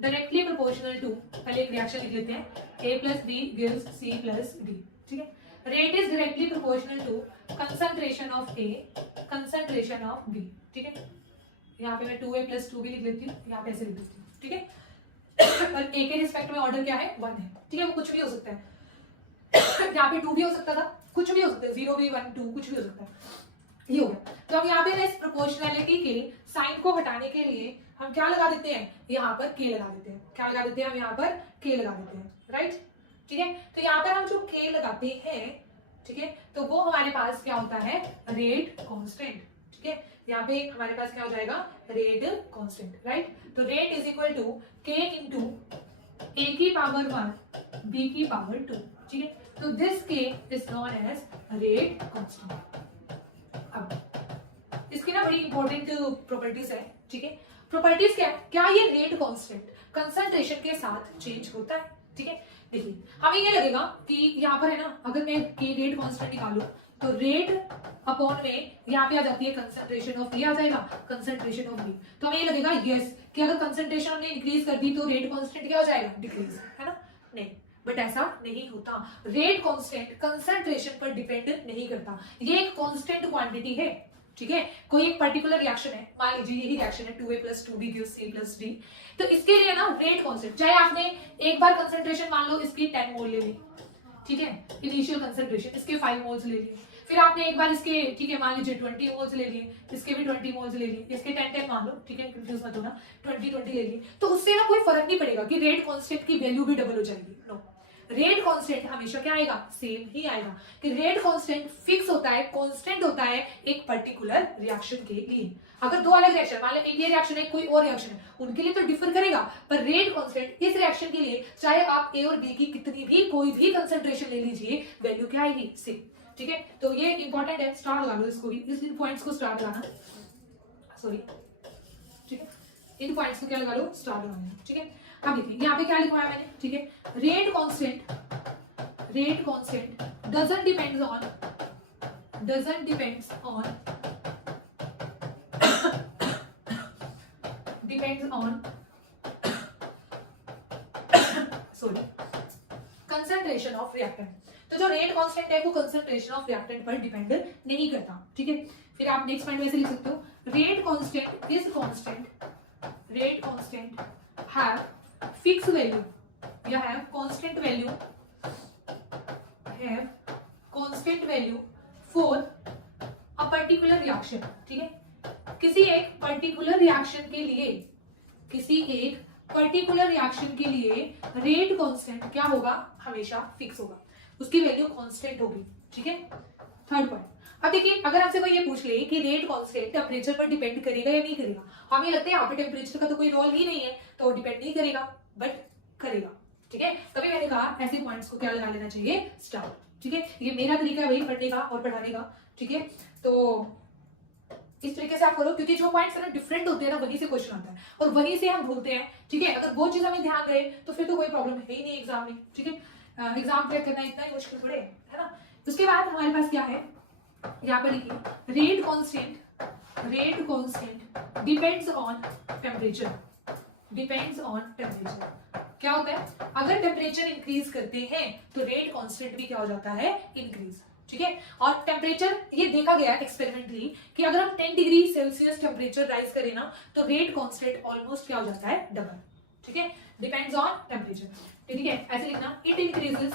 directly proportional to, पहले एक रिएक्शन लिख लेते हैं, A + B gives C + D, ठीक है। Rate is directly proportional to concentration of A, concentration of B, ठीक है। यहाँ पे मैं 2A + 2B लिख लेती हूँ, यहाँ पे ऐसे लिख देती हूँ, ठीक है। और A के रिस्पेक्ट में ऑर्डर क्या है, 1 है, ठीक है। वो कुछ भी हो सकता है, यहाँ पे 2 भी हो सकता था, कुछ भी हो सकता है, 0 भी 1 2 कुछ भी हो सकता है, ये हो गया। तो अब यहाँ पे ना इस प्रोपोर्शनैलिटी के साइन को हटाने के लिए हम क्या लगा देते हैं, यहाँ पर के लगा देते हैं। क्या लगा देते हैं हम, यहाँ पर के लगा देते हैं, राइट, ठीक है। तो यहाँ पर हम जो के लगाते हैं, ठीक है, तो वो हमारे पास क्या होता है, रेट कांस्टेंट, ठीक है। यहाँ पे हमारे पास क्या हो जाएगा, रेट कांस्टेंट, राइट। तो rate is equal to K into A की पावर 1 B की पावर 2, ठीक है। तो this K is known as rate constant. अब इसकी ना बड़ी इंपॉर्टेंट प्रॉपर्टीज है, ठीक है। प्रॉपर्टीज क्या ये रेट कांस्टेंट कंसंट्रेशन के साथ चेंज होता है, ठीक है। देखिए हमें ये लगेगा कि यहाँ पर है ना, अगर मैं के रेट कांस्टेंट निकालू तो रेट अपॉन में यहाँ पे आ जाती है कंसंट्रेशन ऑफ ए, आ जाएगा कंसंट्रेशन ऑफ बी। तो हमें ये लगेगा यस कि अगर कंसंट्रेशन हमने इंक्रीज कर दी तो रेट कांस्टेंट क्या हो जाएगा, डिक्रीज, है ना। नहीं, बट ऐसा नहीं होता। रेट कांस्टेंट कंसंट्रेशन पर डिपेंड नहीं करता, ये एक कांस्टेंट क्वांटिटी है, ठीक है। कोई एक पर्टिकुलर रिएक्शन है, मान लीजिए यही रिएक्शन है 2A + 2B gives C + D, तो इसके लिए ना रेट कांस्टेंट, चाहे आपने एक बार कंसंट्रेशन मान लो इसकी 10 मोल ले ली, ठीक है, इनिशियल कंसंट्रेशन, इसके 5 मोल्स ले लिए, फिर आपने एक बार इसके, ठीक है, मान लीजिए 20 मोल्स ले लिए, इसके भी 20 मोल्स ले लिए, इसके 10 मान लो, ठीक है, कंफ्यूज मत होना, 20 ले लिए, तो उससे ना कोई फर्क नहीं पड़ेगा कि रेट कांस्टेंट की वैल्यू भी डबल हो जाएगी, नो। रेट कांस्टेंट हमेशा क्या आएगा, सेम ही आएगा, कि रेट कांस्टेंट फिक्स होता है, कांस्टेंट होता है एक पर्टिकुलर रिएक्शन के लिए। अगर दो अलग रिएक्शन, मान लो एक ये रिएक्शन है, कोई और रिएक्शन है, उनके लिए तो डिफर करेगा, पर रेट कांस्टेंट इस रिएक्शन के लिए चाहे आप ए और बी की कितनी भी कोई भी कंसंट्रेशन ले लीजिए, वैल्यू क्या आएगी, सेम। ठीक है, तो ये इंपॉर्टेंट है, स्टार लगा लो इसको भी, इन पॉइंट्स को स्टार लगाना, सॉरी, ठीक है, इन पॉइंट्स को क्या लगा लो, स्टार लगाना। ठीक है, अब देखिए यहाँ पे क्या लिखवाया मैंने, ठीक है, rate constant doesn't depends on sorry concentration of reactant. तो जो रेट कांस्टेंट है वो कंसंट्रेशन ऑफ रिएक्टेंट पर डिपेंड नहीं करता। ठीक है, फिर आप नेक्स्ट पॉइंट वैसे लिख सकते हो, rate constant have fixed value या have constant value for a particular reaction. ठीक है, किसी एक पर्टिकुलर रिएक्शन के लिए रेट कांस्टेंट क्या होगा, हमेशा फिक्स होगा, उसकी वैल्यू कांस्टेंट होगी। ठीक है, थर्ड पॉइंट। अब देखिए, अगर आपसे कोई ये पूछ ले कि रेट कांस्टेंट टेम्परेचर पर डिपेंड करेगा या नहीं करेगा, हमें लगता है यहाँ पे टेम्परेचर का तो कोई रोल ही नहीं है, तो डिपेंड नहीं करेगा, बट करेगा। ठीक है, तभी मैंने कहा ऐसे पॉइंट्स को क्या लगा लेना चाहिए, स्टार। ठीक है, ये मेरा तरीका है वही पढ़ने का और पढ़ाने का। ठीक है, तो इस तरीके से आप करो, क्योंकि जो पॉइंट्स ना डिफरेंट होते हैं ना, वहीं से क्वेश्चन आता है और वहीं से हम भूलते हैं। ठीक है, अगर वो चीज हमें ध्यान रहे तो फिर तो कोई प्रॉब्लम है ही नहीं एग्जाम में। ठीक है, एग्जाम क्रैक करना इतना ही मुश्किल थोड़े है ना। उसके बाद हमारे पास क्या है, यहाँ पर लिखिए, rate constant depends on temperature. क्या होता है, अगर टेम्परेचर इंक्रीज करते हैं तो रेट कांस्टेंट भी क्या हो जाता है, इंक्रीज। ठीक है, और टेम्परेचर ये देखा गया एक्सपेरिमेंटली कि अगर हम 10 डिग्री सेल्सियस टेम्परेचर राइज करें ना, तो रेट कांस्टेंट ऑलमोस्ट क्या हो जाता है, डबल। ठीक है, डिपेंड्स ऑन टेम्परेचर। ठीक है, ऐसे लिखना, it increases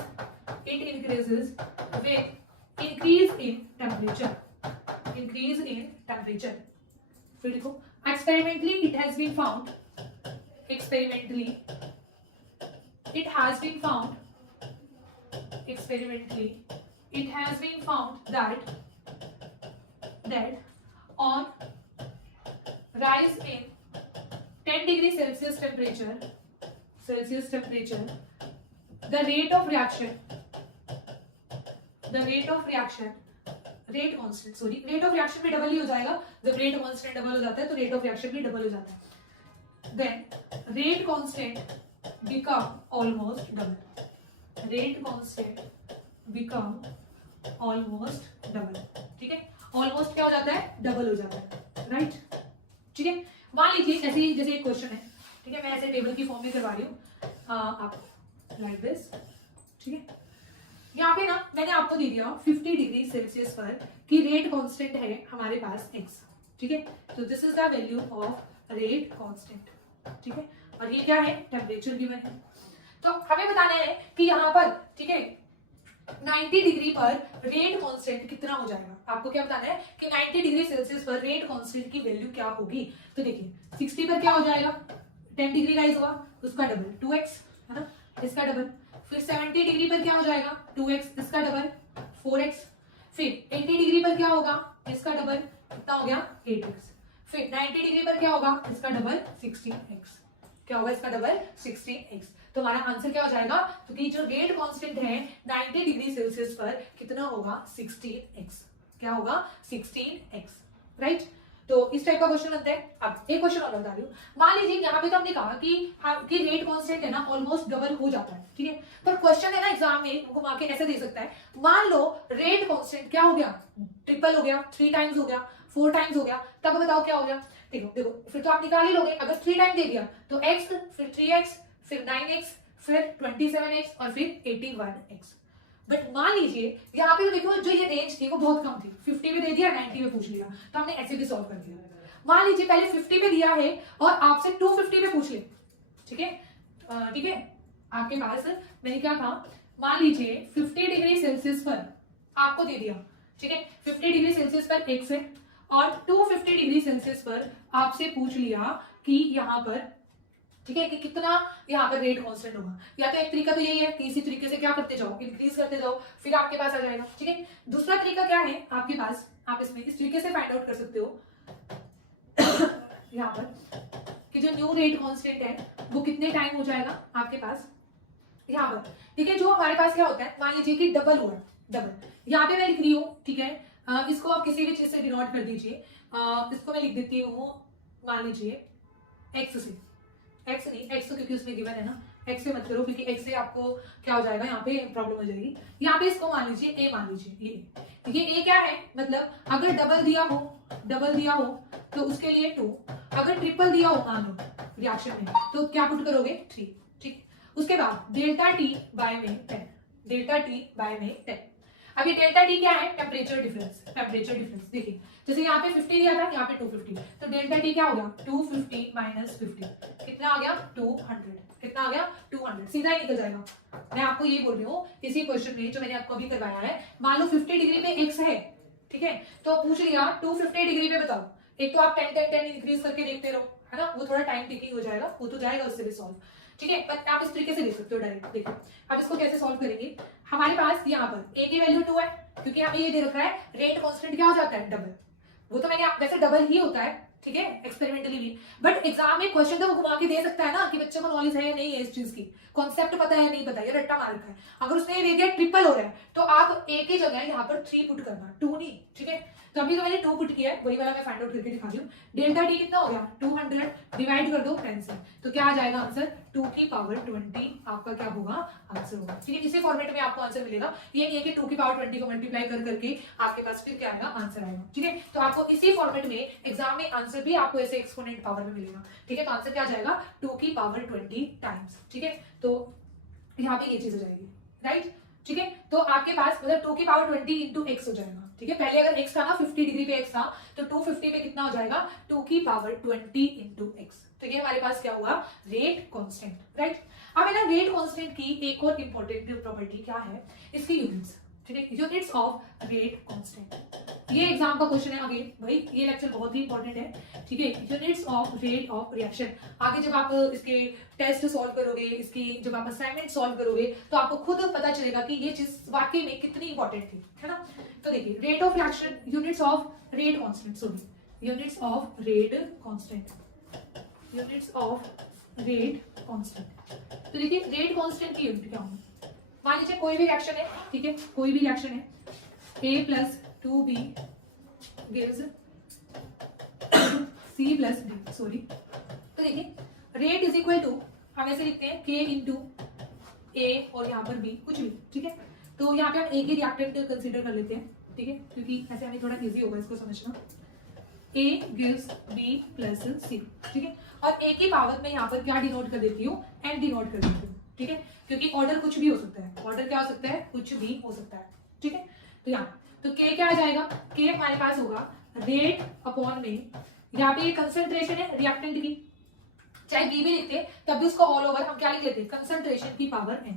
with increase in temperature. फिर देखो, experimentally it has been found that on rise in 10 degree Celsius temperature, the rate of reaction भी डबल ही हो जाएगा। जब रेट कांस्टेंट डबल हो जाता है तो रेट ऑफ रिएक्शन भी डबल हो जाता है। Then rate constant become almost double. ठीक है, ऑलमोस्ट क्या हो जाता है, डबल हो जाता है, राइट। ठीक है, मान लीजिए ऐसे ही, जैसे एक क्वेश्चन है, ठीक है, मैं ऐसे टेबल की फॉर्म में करवा रही हूँ, आप लाइक दिस। ठीक है, यहाँ पे ना मैंने आपको दे दिया 50 डिग्री सेल्सियस पर कि रेट कांस्टेंट है हमारे पास x। ठीक है, तो this is the value of rate constant. ठीक है, और ये क्या है, टेम्परेचर गिवन है। तो हमें बताना है कि यहाँ पर, ठीक है, 90 डिग्री पर रेट कांस्टेंट कितना हो जाएगा। आपको क्या बताना है कि 90 डिग्री सेल्सियस पर रेट कांस्टेंट की वैल्यू क्या होगी। तो देखिए 60 पर क्या हो जाएगा, 10 डिग्री राइज हुआ, उसका डबल 2x है ना, इसका डबल। फिर 70 डिग्री पर क्या हो जाएगा, 2x, इसका डबल 4x। फिर 80 डिग्री पर क्या होगा, इसका डबल कितना हो गया, 8x। फिर 90 डिग्री पर क्या होगा, इसका डबल 16x। क्या होगा, इसका डबल 16x। तो हमारा आंसर क्या हो जाएगा, क्योंकि जो रेट कांस्टेंट है 90 डिग्री सेल्सियस पर कितना होगा, 16x। क्या होगा, 16x, राइट। तो इस टाइप का क्वेश्चन बनता है। अब एक क्वेश्चन और बता रही हूँ, मान लीजिए यहाँ पे तो हमने कहा कि रेट कांस्टेंट है ना ऑलमोस्ट डबल हो जाता है। ठीक है, पर क्वेश्चन है ना एग्जाम में घुमा के ऐसे दे सकता है, मान लो रेट कांस्टेंट क्या हो गया, ट्रिपल हो गया, 3 टाइम्स हो गया, 4 टाइम्स हो गया, तब बताओ क्या हो गया। देखो फिर तो आप निकाल ही लोगे। अगर 3 टाइम दे दिया तो x, फिर 3x, फिर 9x, फिर 27x और फिर 81x। बट मान लीजिए यहाँ पे तो देखो जो ये रेंज थी वो बहुत कम थी, 50 में दे दिया, 90 में पूछ लिया, तो हमने ऐसे भी सॉल्व कर दिया। मान लीजिए पहले 50 में दिया है और आपसे 250 में पूछ ले। ठीक है, ठीक है, आपके पास मैंने क्या कहा, मान लीजिए 50 डिग्री सेल्सियस पर आपको दे दिया। ठीक है, 50 डिग्री सेल्सियस पर x है और 250 डिग्री सेल्सियस पर आपसे पूछ लिया कि यहाँ पर ठीक है, कि कितना यहाँ पर रेट कांस्टेंट होगा। या तो एक तरीका तो यही है कि इसी तरीके से क्या करते जाओ, इंक्रीज करते जाओ, फिर आपके पास आ जाएगा। ठीक है, दूसरा तरीका क्या है आपके पास, आप इसमें इस तरीके से फाइंड आउट कर सकते हो यहाँ पर कि जो न्यू रेट कांस्टेंट है वो कितने टाइम हो जाएगा आपके पास यहाँ पर। ठीक है, जो हमारे पास क्या होता है, मान लीजिए कि डबल हुआ, डबल यहाँ पे मैं लिख रही हूँ। ठीक है, इसको आप किसी भी चीज से डिनोट कर दीजिए। इसको मैं लिख देती हूँ, मान लीजिए एक्स से, एक्स नहीं, एक्स तो क्योंकि उसमें गिवन है ना, एक्स से मत करो क्योंकि एक्स से आपको क्या हो जाएगा, यहाँ पे प्रॉब्लम हो जाएगी। यहाँ पे इसको मान लीजिए ए, मान लीजिए ये ए क्या है, मतलब अगर डबल दिया हो, डबल दिया हो तो उसके लिए 2, अगर ट्रिपल दिया हो मान लो रिएक्शन में तो क्या पुट करोगे 3। ठीक, उसके बाद डेल्टा टी बाय में 10, डेल्टा टी बाय में 10। अब ये डेल्टा टी क्या है, टेम्परेचर डिफरेंस, टेम्परेचर डिफरेंस। देखिए जैसे यहाँ पे 50 दिया था, यहाँ पे 250, तो डेल्टा टी क्या हो गया 250 माइनस 50, कितना आ गया 200, कितना आ गया 200, सीधा ही निकल जाएगा। मैं आपको ये बोल रही हूँ इसी क्वेश्चन में जो मैंने आपको अभी करवाया है, मान लो 50 डिग्री पे एक्स है, ठीक है, तो पूछ लिया 250 डिग्री पे बताओ। एक तो आप 10 इंक्रीज करके देखते रहो, है ना, वो थोड़ा टाइम टेकिंग हो जाएगा, वो तो जाएगा उससे भी सॉल्व। ठीक है, बट आप इस तरीके से देख सकते हो डायरेक्ट। देखो अब इसको कैसे सॉल्व करेंगे, हमारे पास यहाँ पर ए की वैल्यू 2 है क्योंकि हमें ये दे रखा है रेट कांस्टेंट क्या हो जाता है डबल, वो तो मैंने वैसे डबल ही होता है, ठीक है, एक्सपेरिमेंटली भी, बट एग्जाम में क्वेश्चन तो वो घुमा के दे सकता है ना कि बच्चे को नॉलेज है या नहीं है इस चीज की, कॉन्सेप्ट पता है या नहीं पता है, रट्टा मार रखा है। अगर उसने ये दे दिया ट्रिपल हो रहा है तो आप ए की जगह यहाँ पर 3 पुट करना, 2 नहीं। ठीक है, तो अभी तो मैंने 2 पुट किया है, वही वाला मैं फाइंड आउट करके दिखा रही हूँ। डेल्टा टी कितना हो गया 200, डिवाइड कर दो 10 से, तो क्या आ जाएगा आंसर 2 की पावर 20 आपका क्या होगा आंसर होगा। ठीक है, इसी फॉर्मेट में आपको आंसर मिलेगा, ये नहीं है कि 2 की पावर 20 को मल्टीप्लाई कर करके आपके पास फिर क्या आएगा आंसर आएगा। ठीक है, तो आपको इसी फॉर्मेट में एग्जाम में आंसर भी आपको ऐसे एक्सपोनेंट पावर में मिलेगा। ठीक है, तो आंसर क्या आ जाएगा 2 की पावर 20 टाइम्स। ठीक है, तो यहाँ पे ये चीज हो जाएगी, राइट। ठीक है, तो आपके पास मतलब 2 की पावर 20 इंटू एक्स हो जाएगा। ठीक है, पहले अगर x था ना 50 डिग्री पे x था तो 250 पे कितना हो जाएगा 2 की पावर 20 इंटू एक्स। तो ये हमारे पास क्या हुआ रेट कांस्टेंट, राइट। अब है ना रेट कांस्टेंट की एक और इंपॉर्टेंट प्रॉपर्टी क्या है, इसकी यूनिट्स। ठीक है, यूनिट्स ऑफ रेट कांस्टेंट, ये एग्जाम का क्वेश्चन है। अगेन भाई ये लेक्चर बहुत ही इंपॉर्टेंट है। ठीक है, units of rate of reaction, आगे जब आप इसके टेस्ट सॉल्व करोगे, इसकी जब आप असाइनमेंट सॉल्व करोगे तो आपको खुद पता चलेगा कि ये चीज वाकई में कितनी इंपॉर्टेंट थी, है ना। तो देखिए rate of reaction, units of rate constant, sorry units of rate constant, units of rate constant. तो देखिए रेट कांस्टेंट की यूनिट क्या होगी, मान लीजिए कोई भी रिएक्शन है, ठीक है, कोई भी रिएक्शन है, A plus 2B gives C plus D, sorry. तो देखिए रेट इज इक्वल टू हम ऐसे लिखते हैं K इंटू A और यहाँ पर B, कुछ भी। ठीक है, तो यहाँ पे हम A के रिएक्टेंट कंसीडर कर लेते हैं, ठीक है, क्योंकि ऐसे हमें थोड़ा इजी होगा इसको समझना। A gives B plus C, ठीक है, और A की पावर में यहाँ पर क्या डिनोट कर देती हूँ, N डिनोट कर देती हूँ। ठीक है, क्योंकि ऑर्डर कुछ भी हो सकता है, ऑर्डर क्या हो सकता है, कुछ भी हो सकता है। ठीक है, तो यहाँ तो K क्या आ जाएगा, K हमारे पास होगा रेट अपॉन में, यहाँ पे ये कंसंट्रेशन है रिएक्टेंट की, चाहे B भी लिखते तब भी उसको ऑल ओवर हम क्या लिख लेते हैं कंसंट्रेशन की पावर N,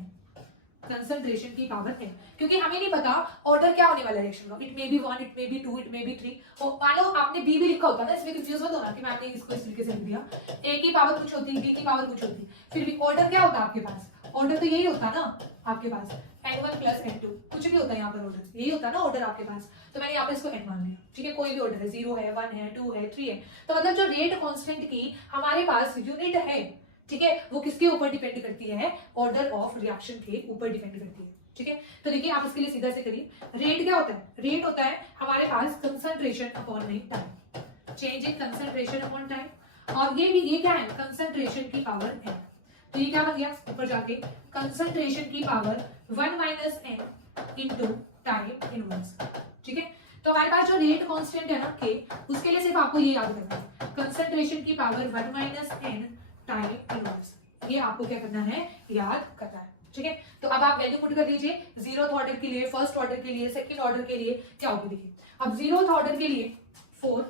कंसंट्रेशन की पावर N, क्योंकि हमें नहीं पता ऑर्डर क्या होने वाला है रिएक्शन का, it may be 1, it may be 2, it may be 3। और मान लो आपने B भी लिखा होता ना, इसमें कंफ्यूज मत होना कि मैंने इसको इस तरीके से लिख दिया, A की पावर कुछ होती, B की पावर कुछ होती, फिर भी ऑर्डर क्या होता आपके पास, ऑर्डर तो यही होता ना आपके पास N1 प्लस N2, कुछ भी होता है यहाँ पर ऑर्डर यही होता है ना ऑर्डर आपके पास। तो मैंने यहाँ पे इसको N मान लिया, ठीक है, कोई भी ऑर्डर है, 0 है, 1 है, 2 है, 3 है, तो मतलब जो रेट कांस्टेंट की हमारे पास यूनिट है, ठीक है, वो किसके ऊपर डिपेंड करती है, ऑर्डर ऑफ रिएक्शन के ऊपर डिपेंड करती है। ठीक है, तो देखिए आप इसके लिए सीधा से करिए, रेट क्या होता है, रेट होता है हमारे पास कंसंट्रेशन अपॉन में time, change in concentration upon time, और ये भी ये क्या है कंसंट्रेशन की पावर है, तो ये क्या बन गया ऊपर जाके कंसंट्रेशन की power 1 minus n into time inverse. ठीक है, तो हमारे पास जो रेट कांस्टेंट है ना K, उसके लिए सिर्फ आपको ये याद करना है कंसंट्रेशन की power 1 minus n time inverse, ये आपको क्या करना है याद करना है। ठीक है, तो अब आप वैल्यू पुट कर दीजिए, 0th ऑर्डर के लिए, फर्स्ट ऑर्डर के लिए, सेकंड ऑर्डर के लिए क्या होगी देखिए। अब 0th ऑर्डर के लिए 4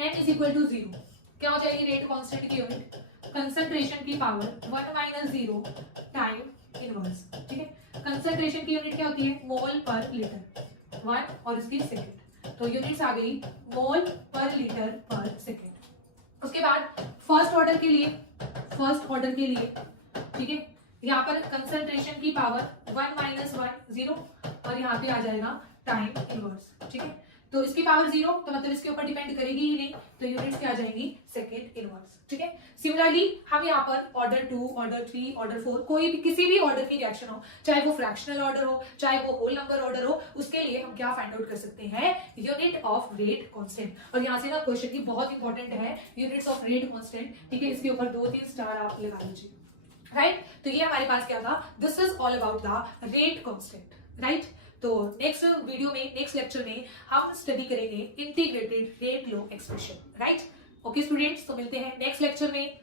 n इज इक्वल टू 0, क्या हो जाएगी रेट कांस्टेंट की यूनिट कंसंट्रेशन की पावर 1 माइनस 0 टाइम इनवर्स। ठीक है, कंसंट्रेशन की यूनिट क्या होती है मोल पर लीटर, 1 और इसकी सेकंड, तो यूनिट्स आ गई मोल पर लीटर पर सेकंड। उसके बाद फर्स्ट ऑर्डर के लिए फर्स्ट ऑर्डर के लिए, ठीक है। यहाँ पर कंसंट्रेशन की पावर 1 - 1 0 और यहाँ पे आ जाएगा टाइम इनवर्स, ठीक है। तो इसकी पावर 0 तो मतलब इसके ऊपर डिपेंड करेगी ही नहीं, तो यूनिट्स क्या आ जाएंगी सेकेंड इनवर्स, ठीक है। सिमिलरली हम यहाँ पर ऑर्डर 2, ऑर्डर 3, ऑर्डर 4 कोई भी किसी भी ऑर्डर की रिएक्शन हो, चाहे वो फ्रैक्शनल ऑर्डर हो चाहे वो होल नंबर ऑर्डर हो, उसके लिए हम क्या फाइंड आउट कर सकते हैं, यूनिट ऑफ रेट कांस्टेंट। और यहाँ से ना क्वेश्चन की बहुत इंपॉर्टेंट है यूनिट्स ऑफ रेट कांस्टेंट, ठीक है। इसके ऊपर 2-3 स्टार आप लगा लीजिए, राइट। तो ये हमारे पास क्या था, this is all about the rate constant, right. तो नेक्स्ट वीडियो में, नेक्स्ट लेक्चर में हम स्टडी करेंगे integrated rate law expression, right. Okay students, तो मिलते हैं नेक्स्ट लेक्चर में।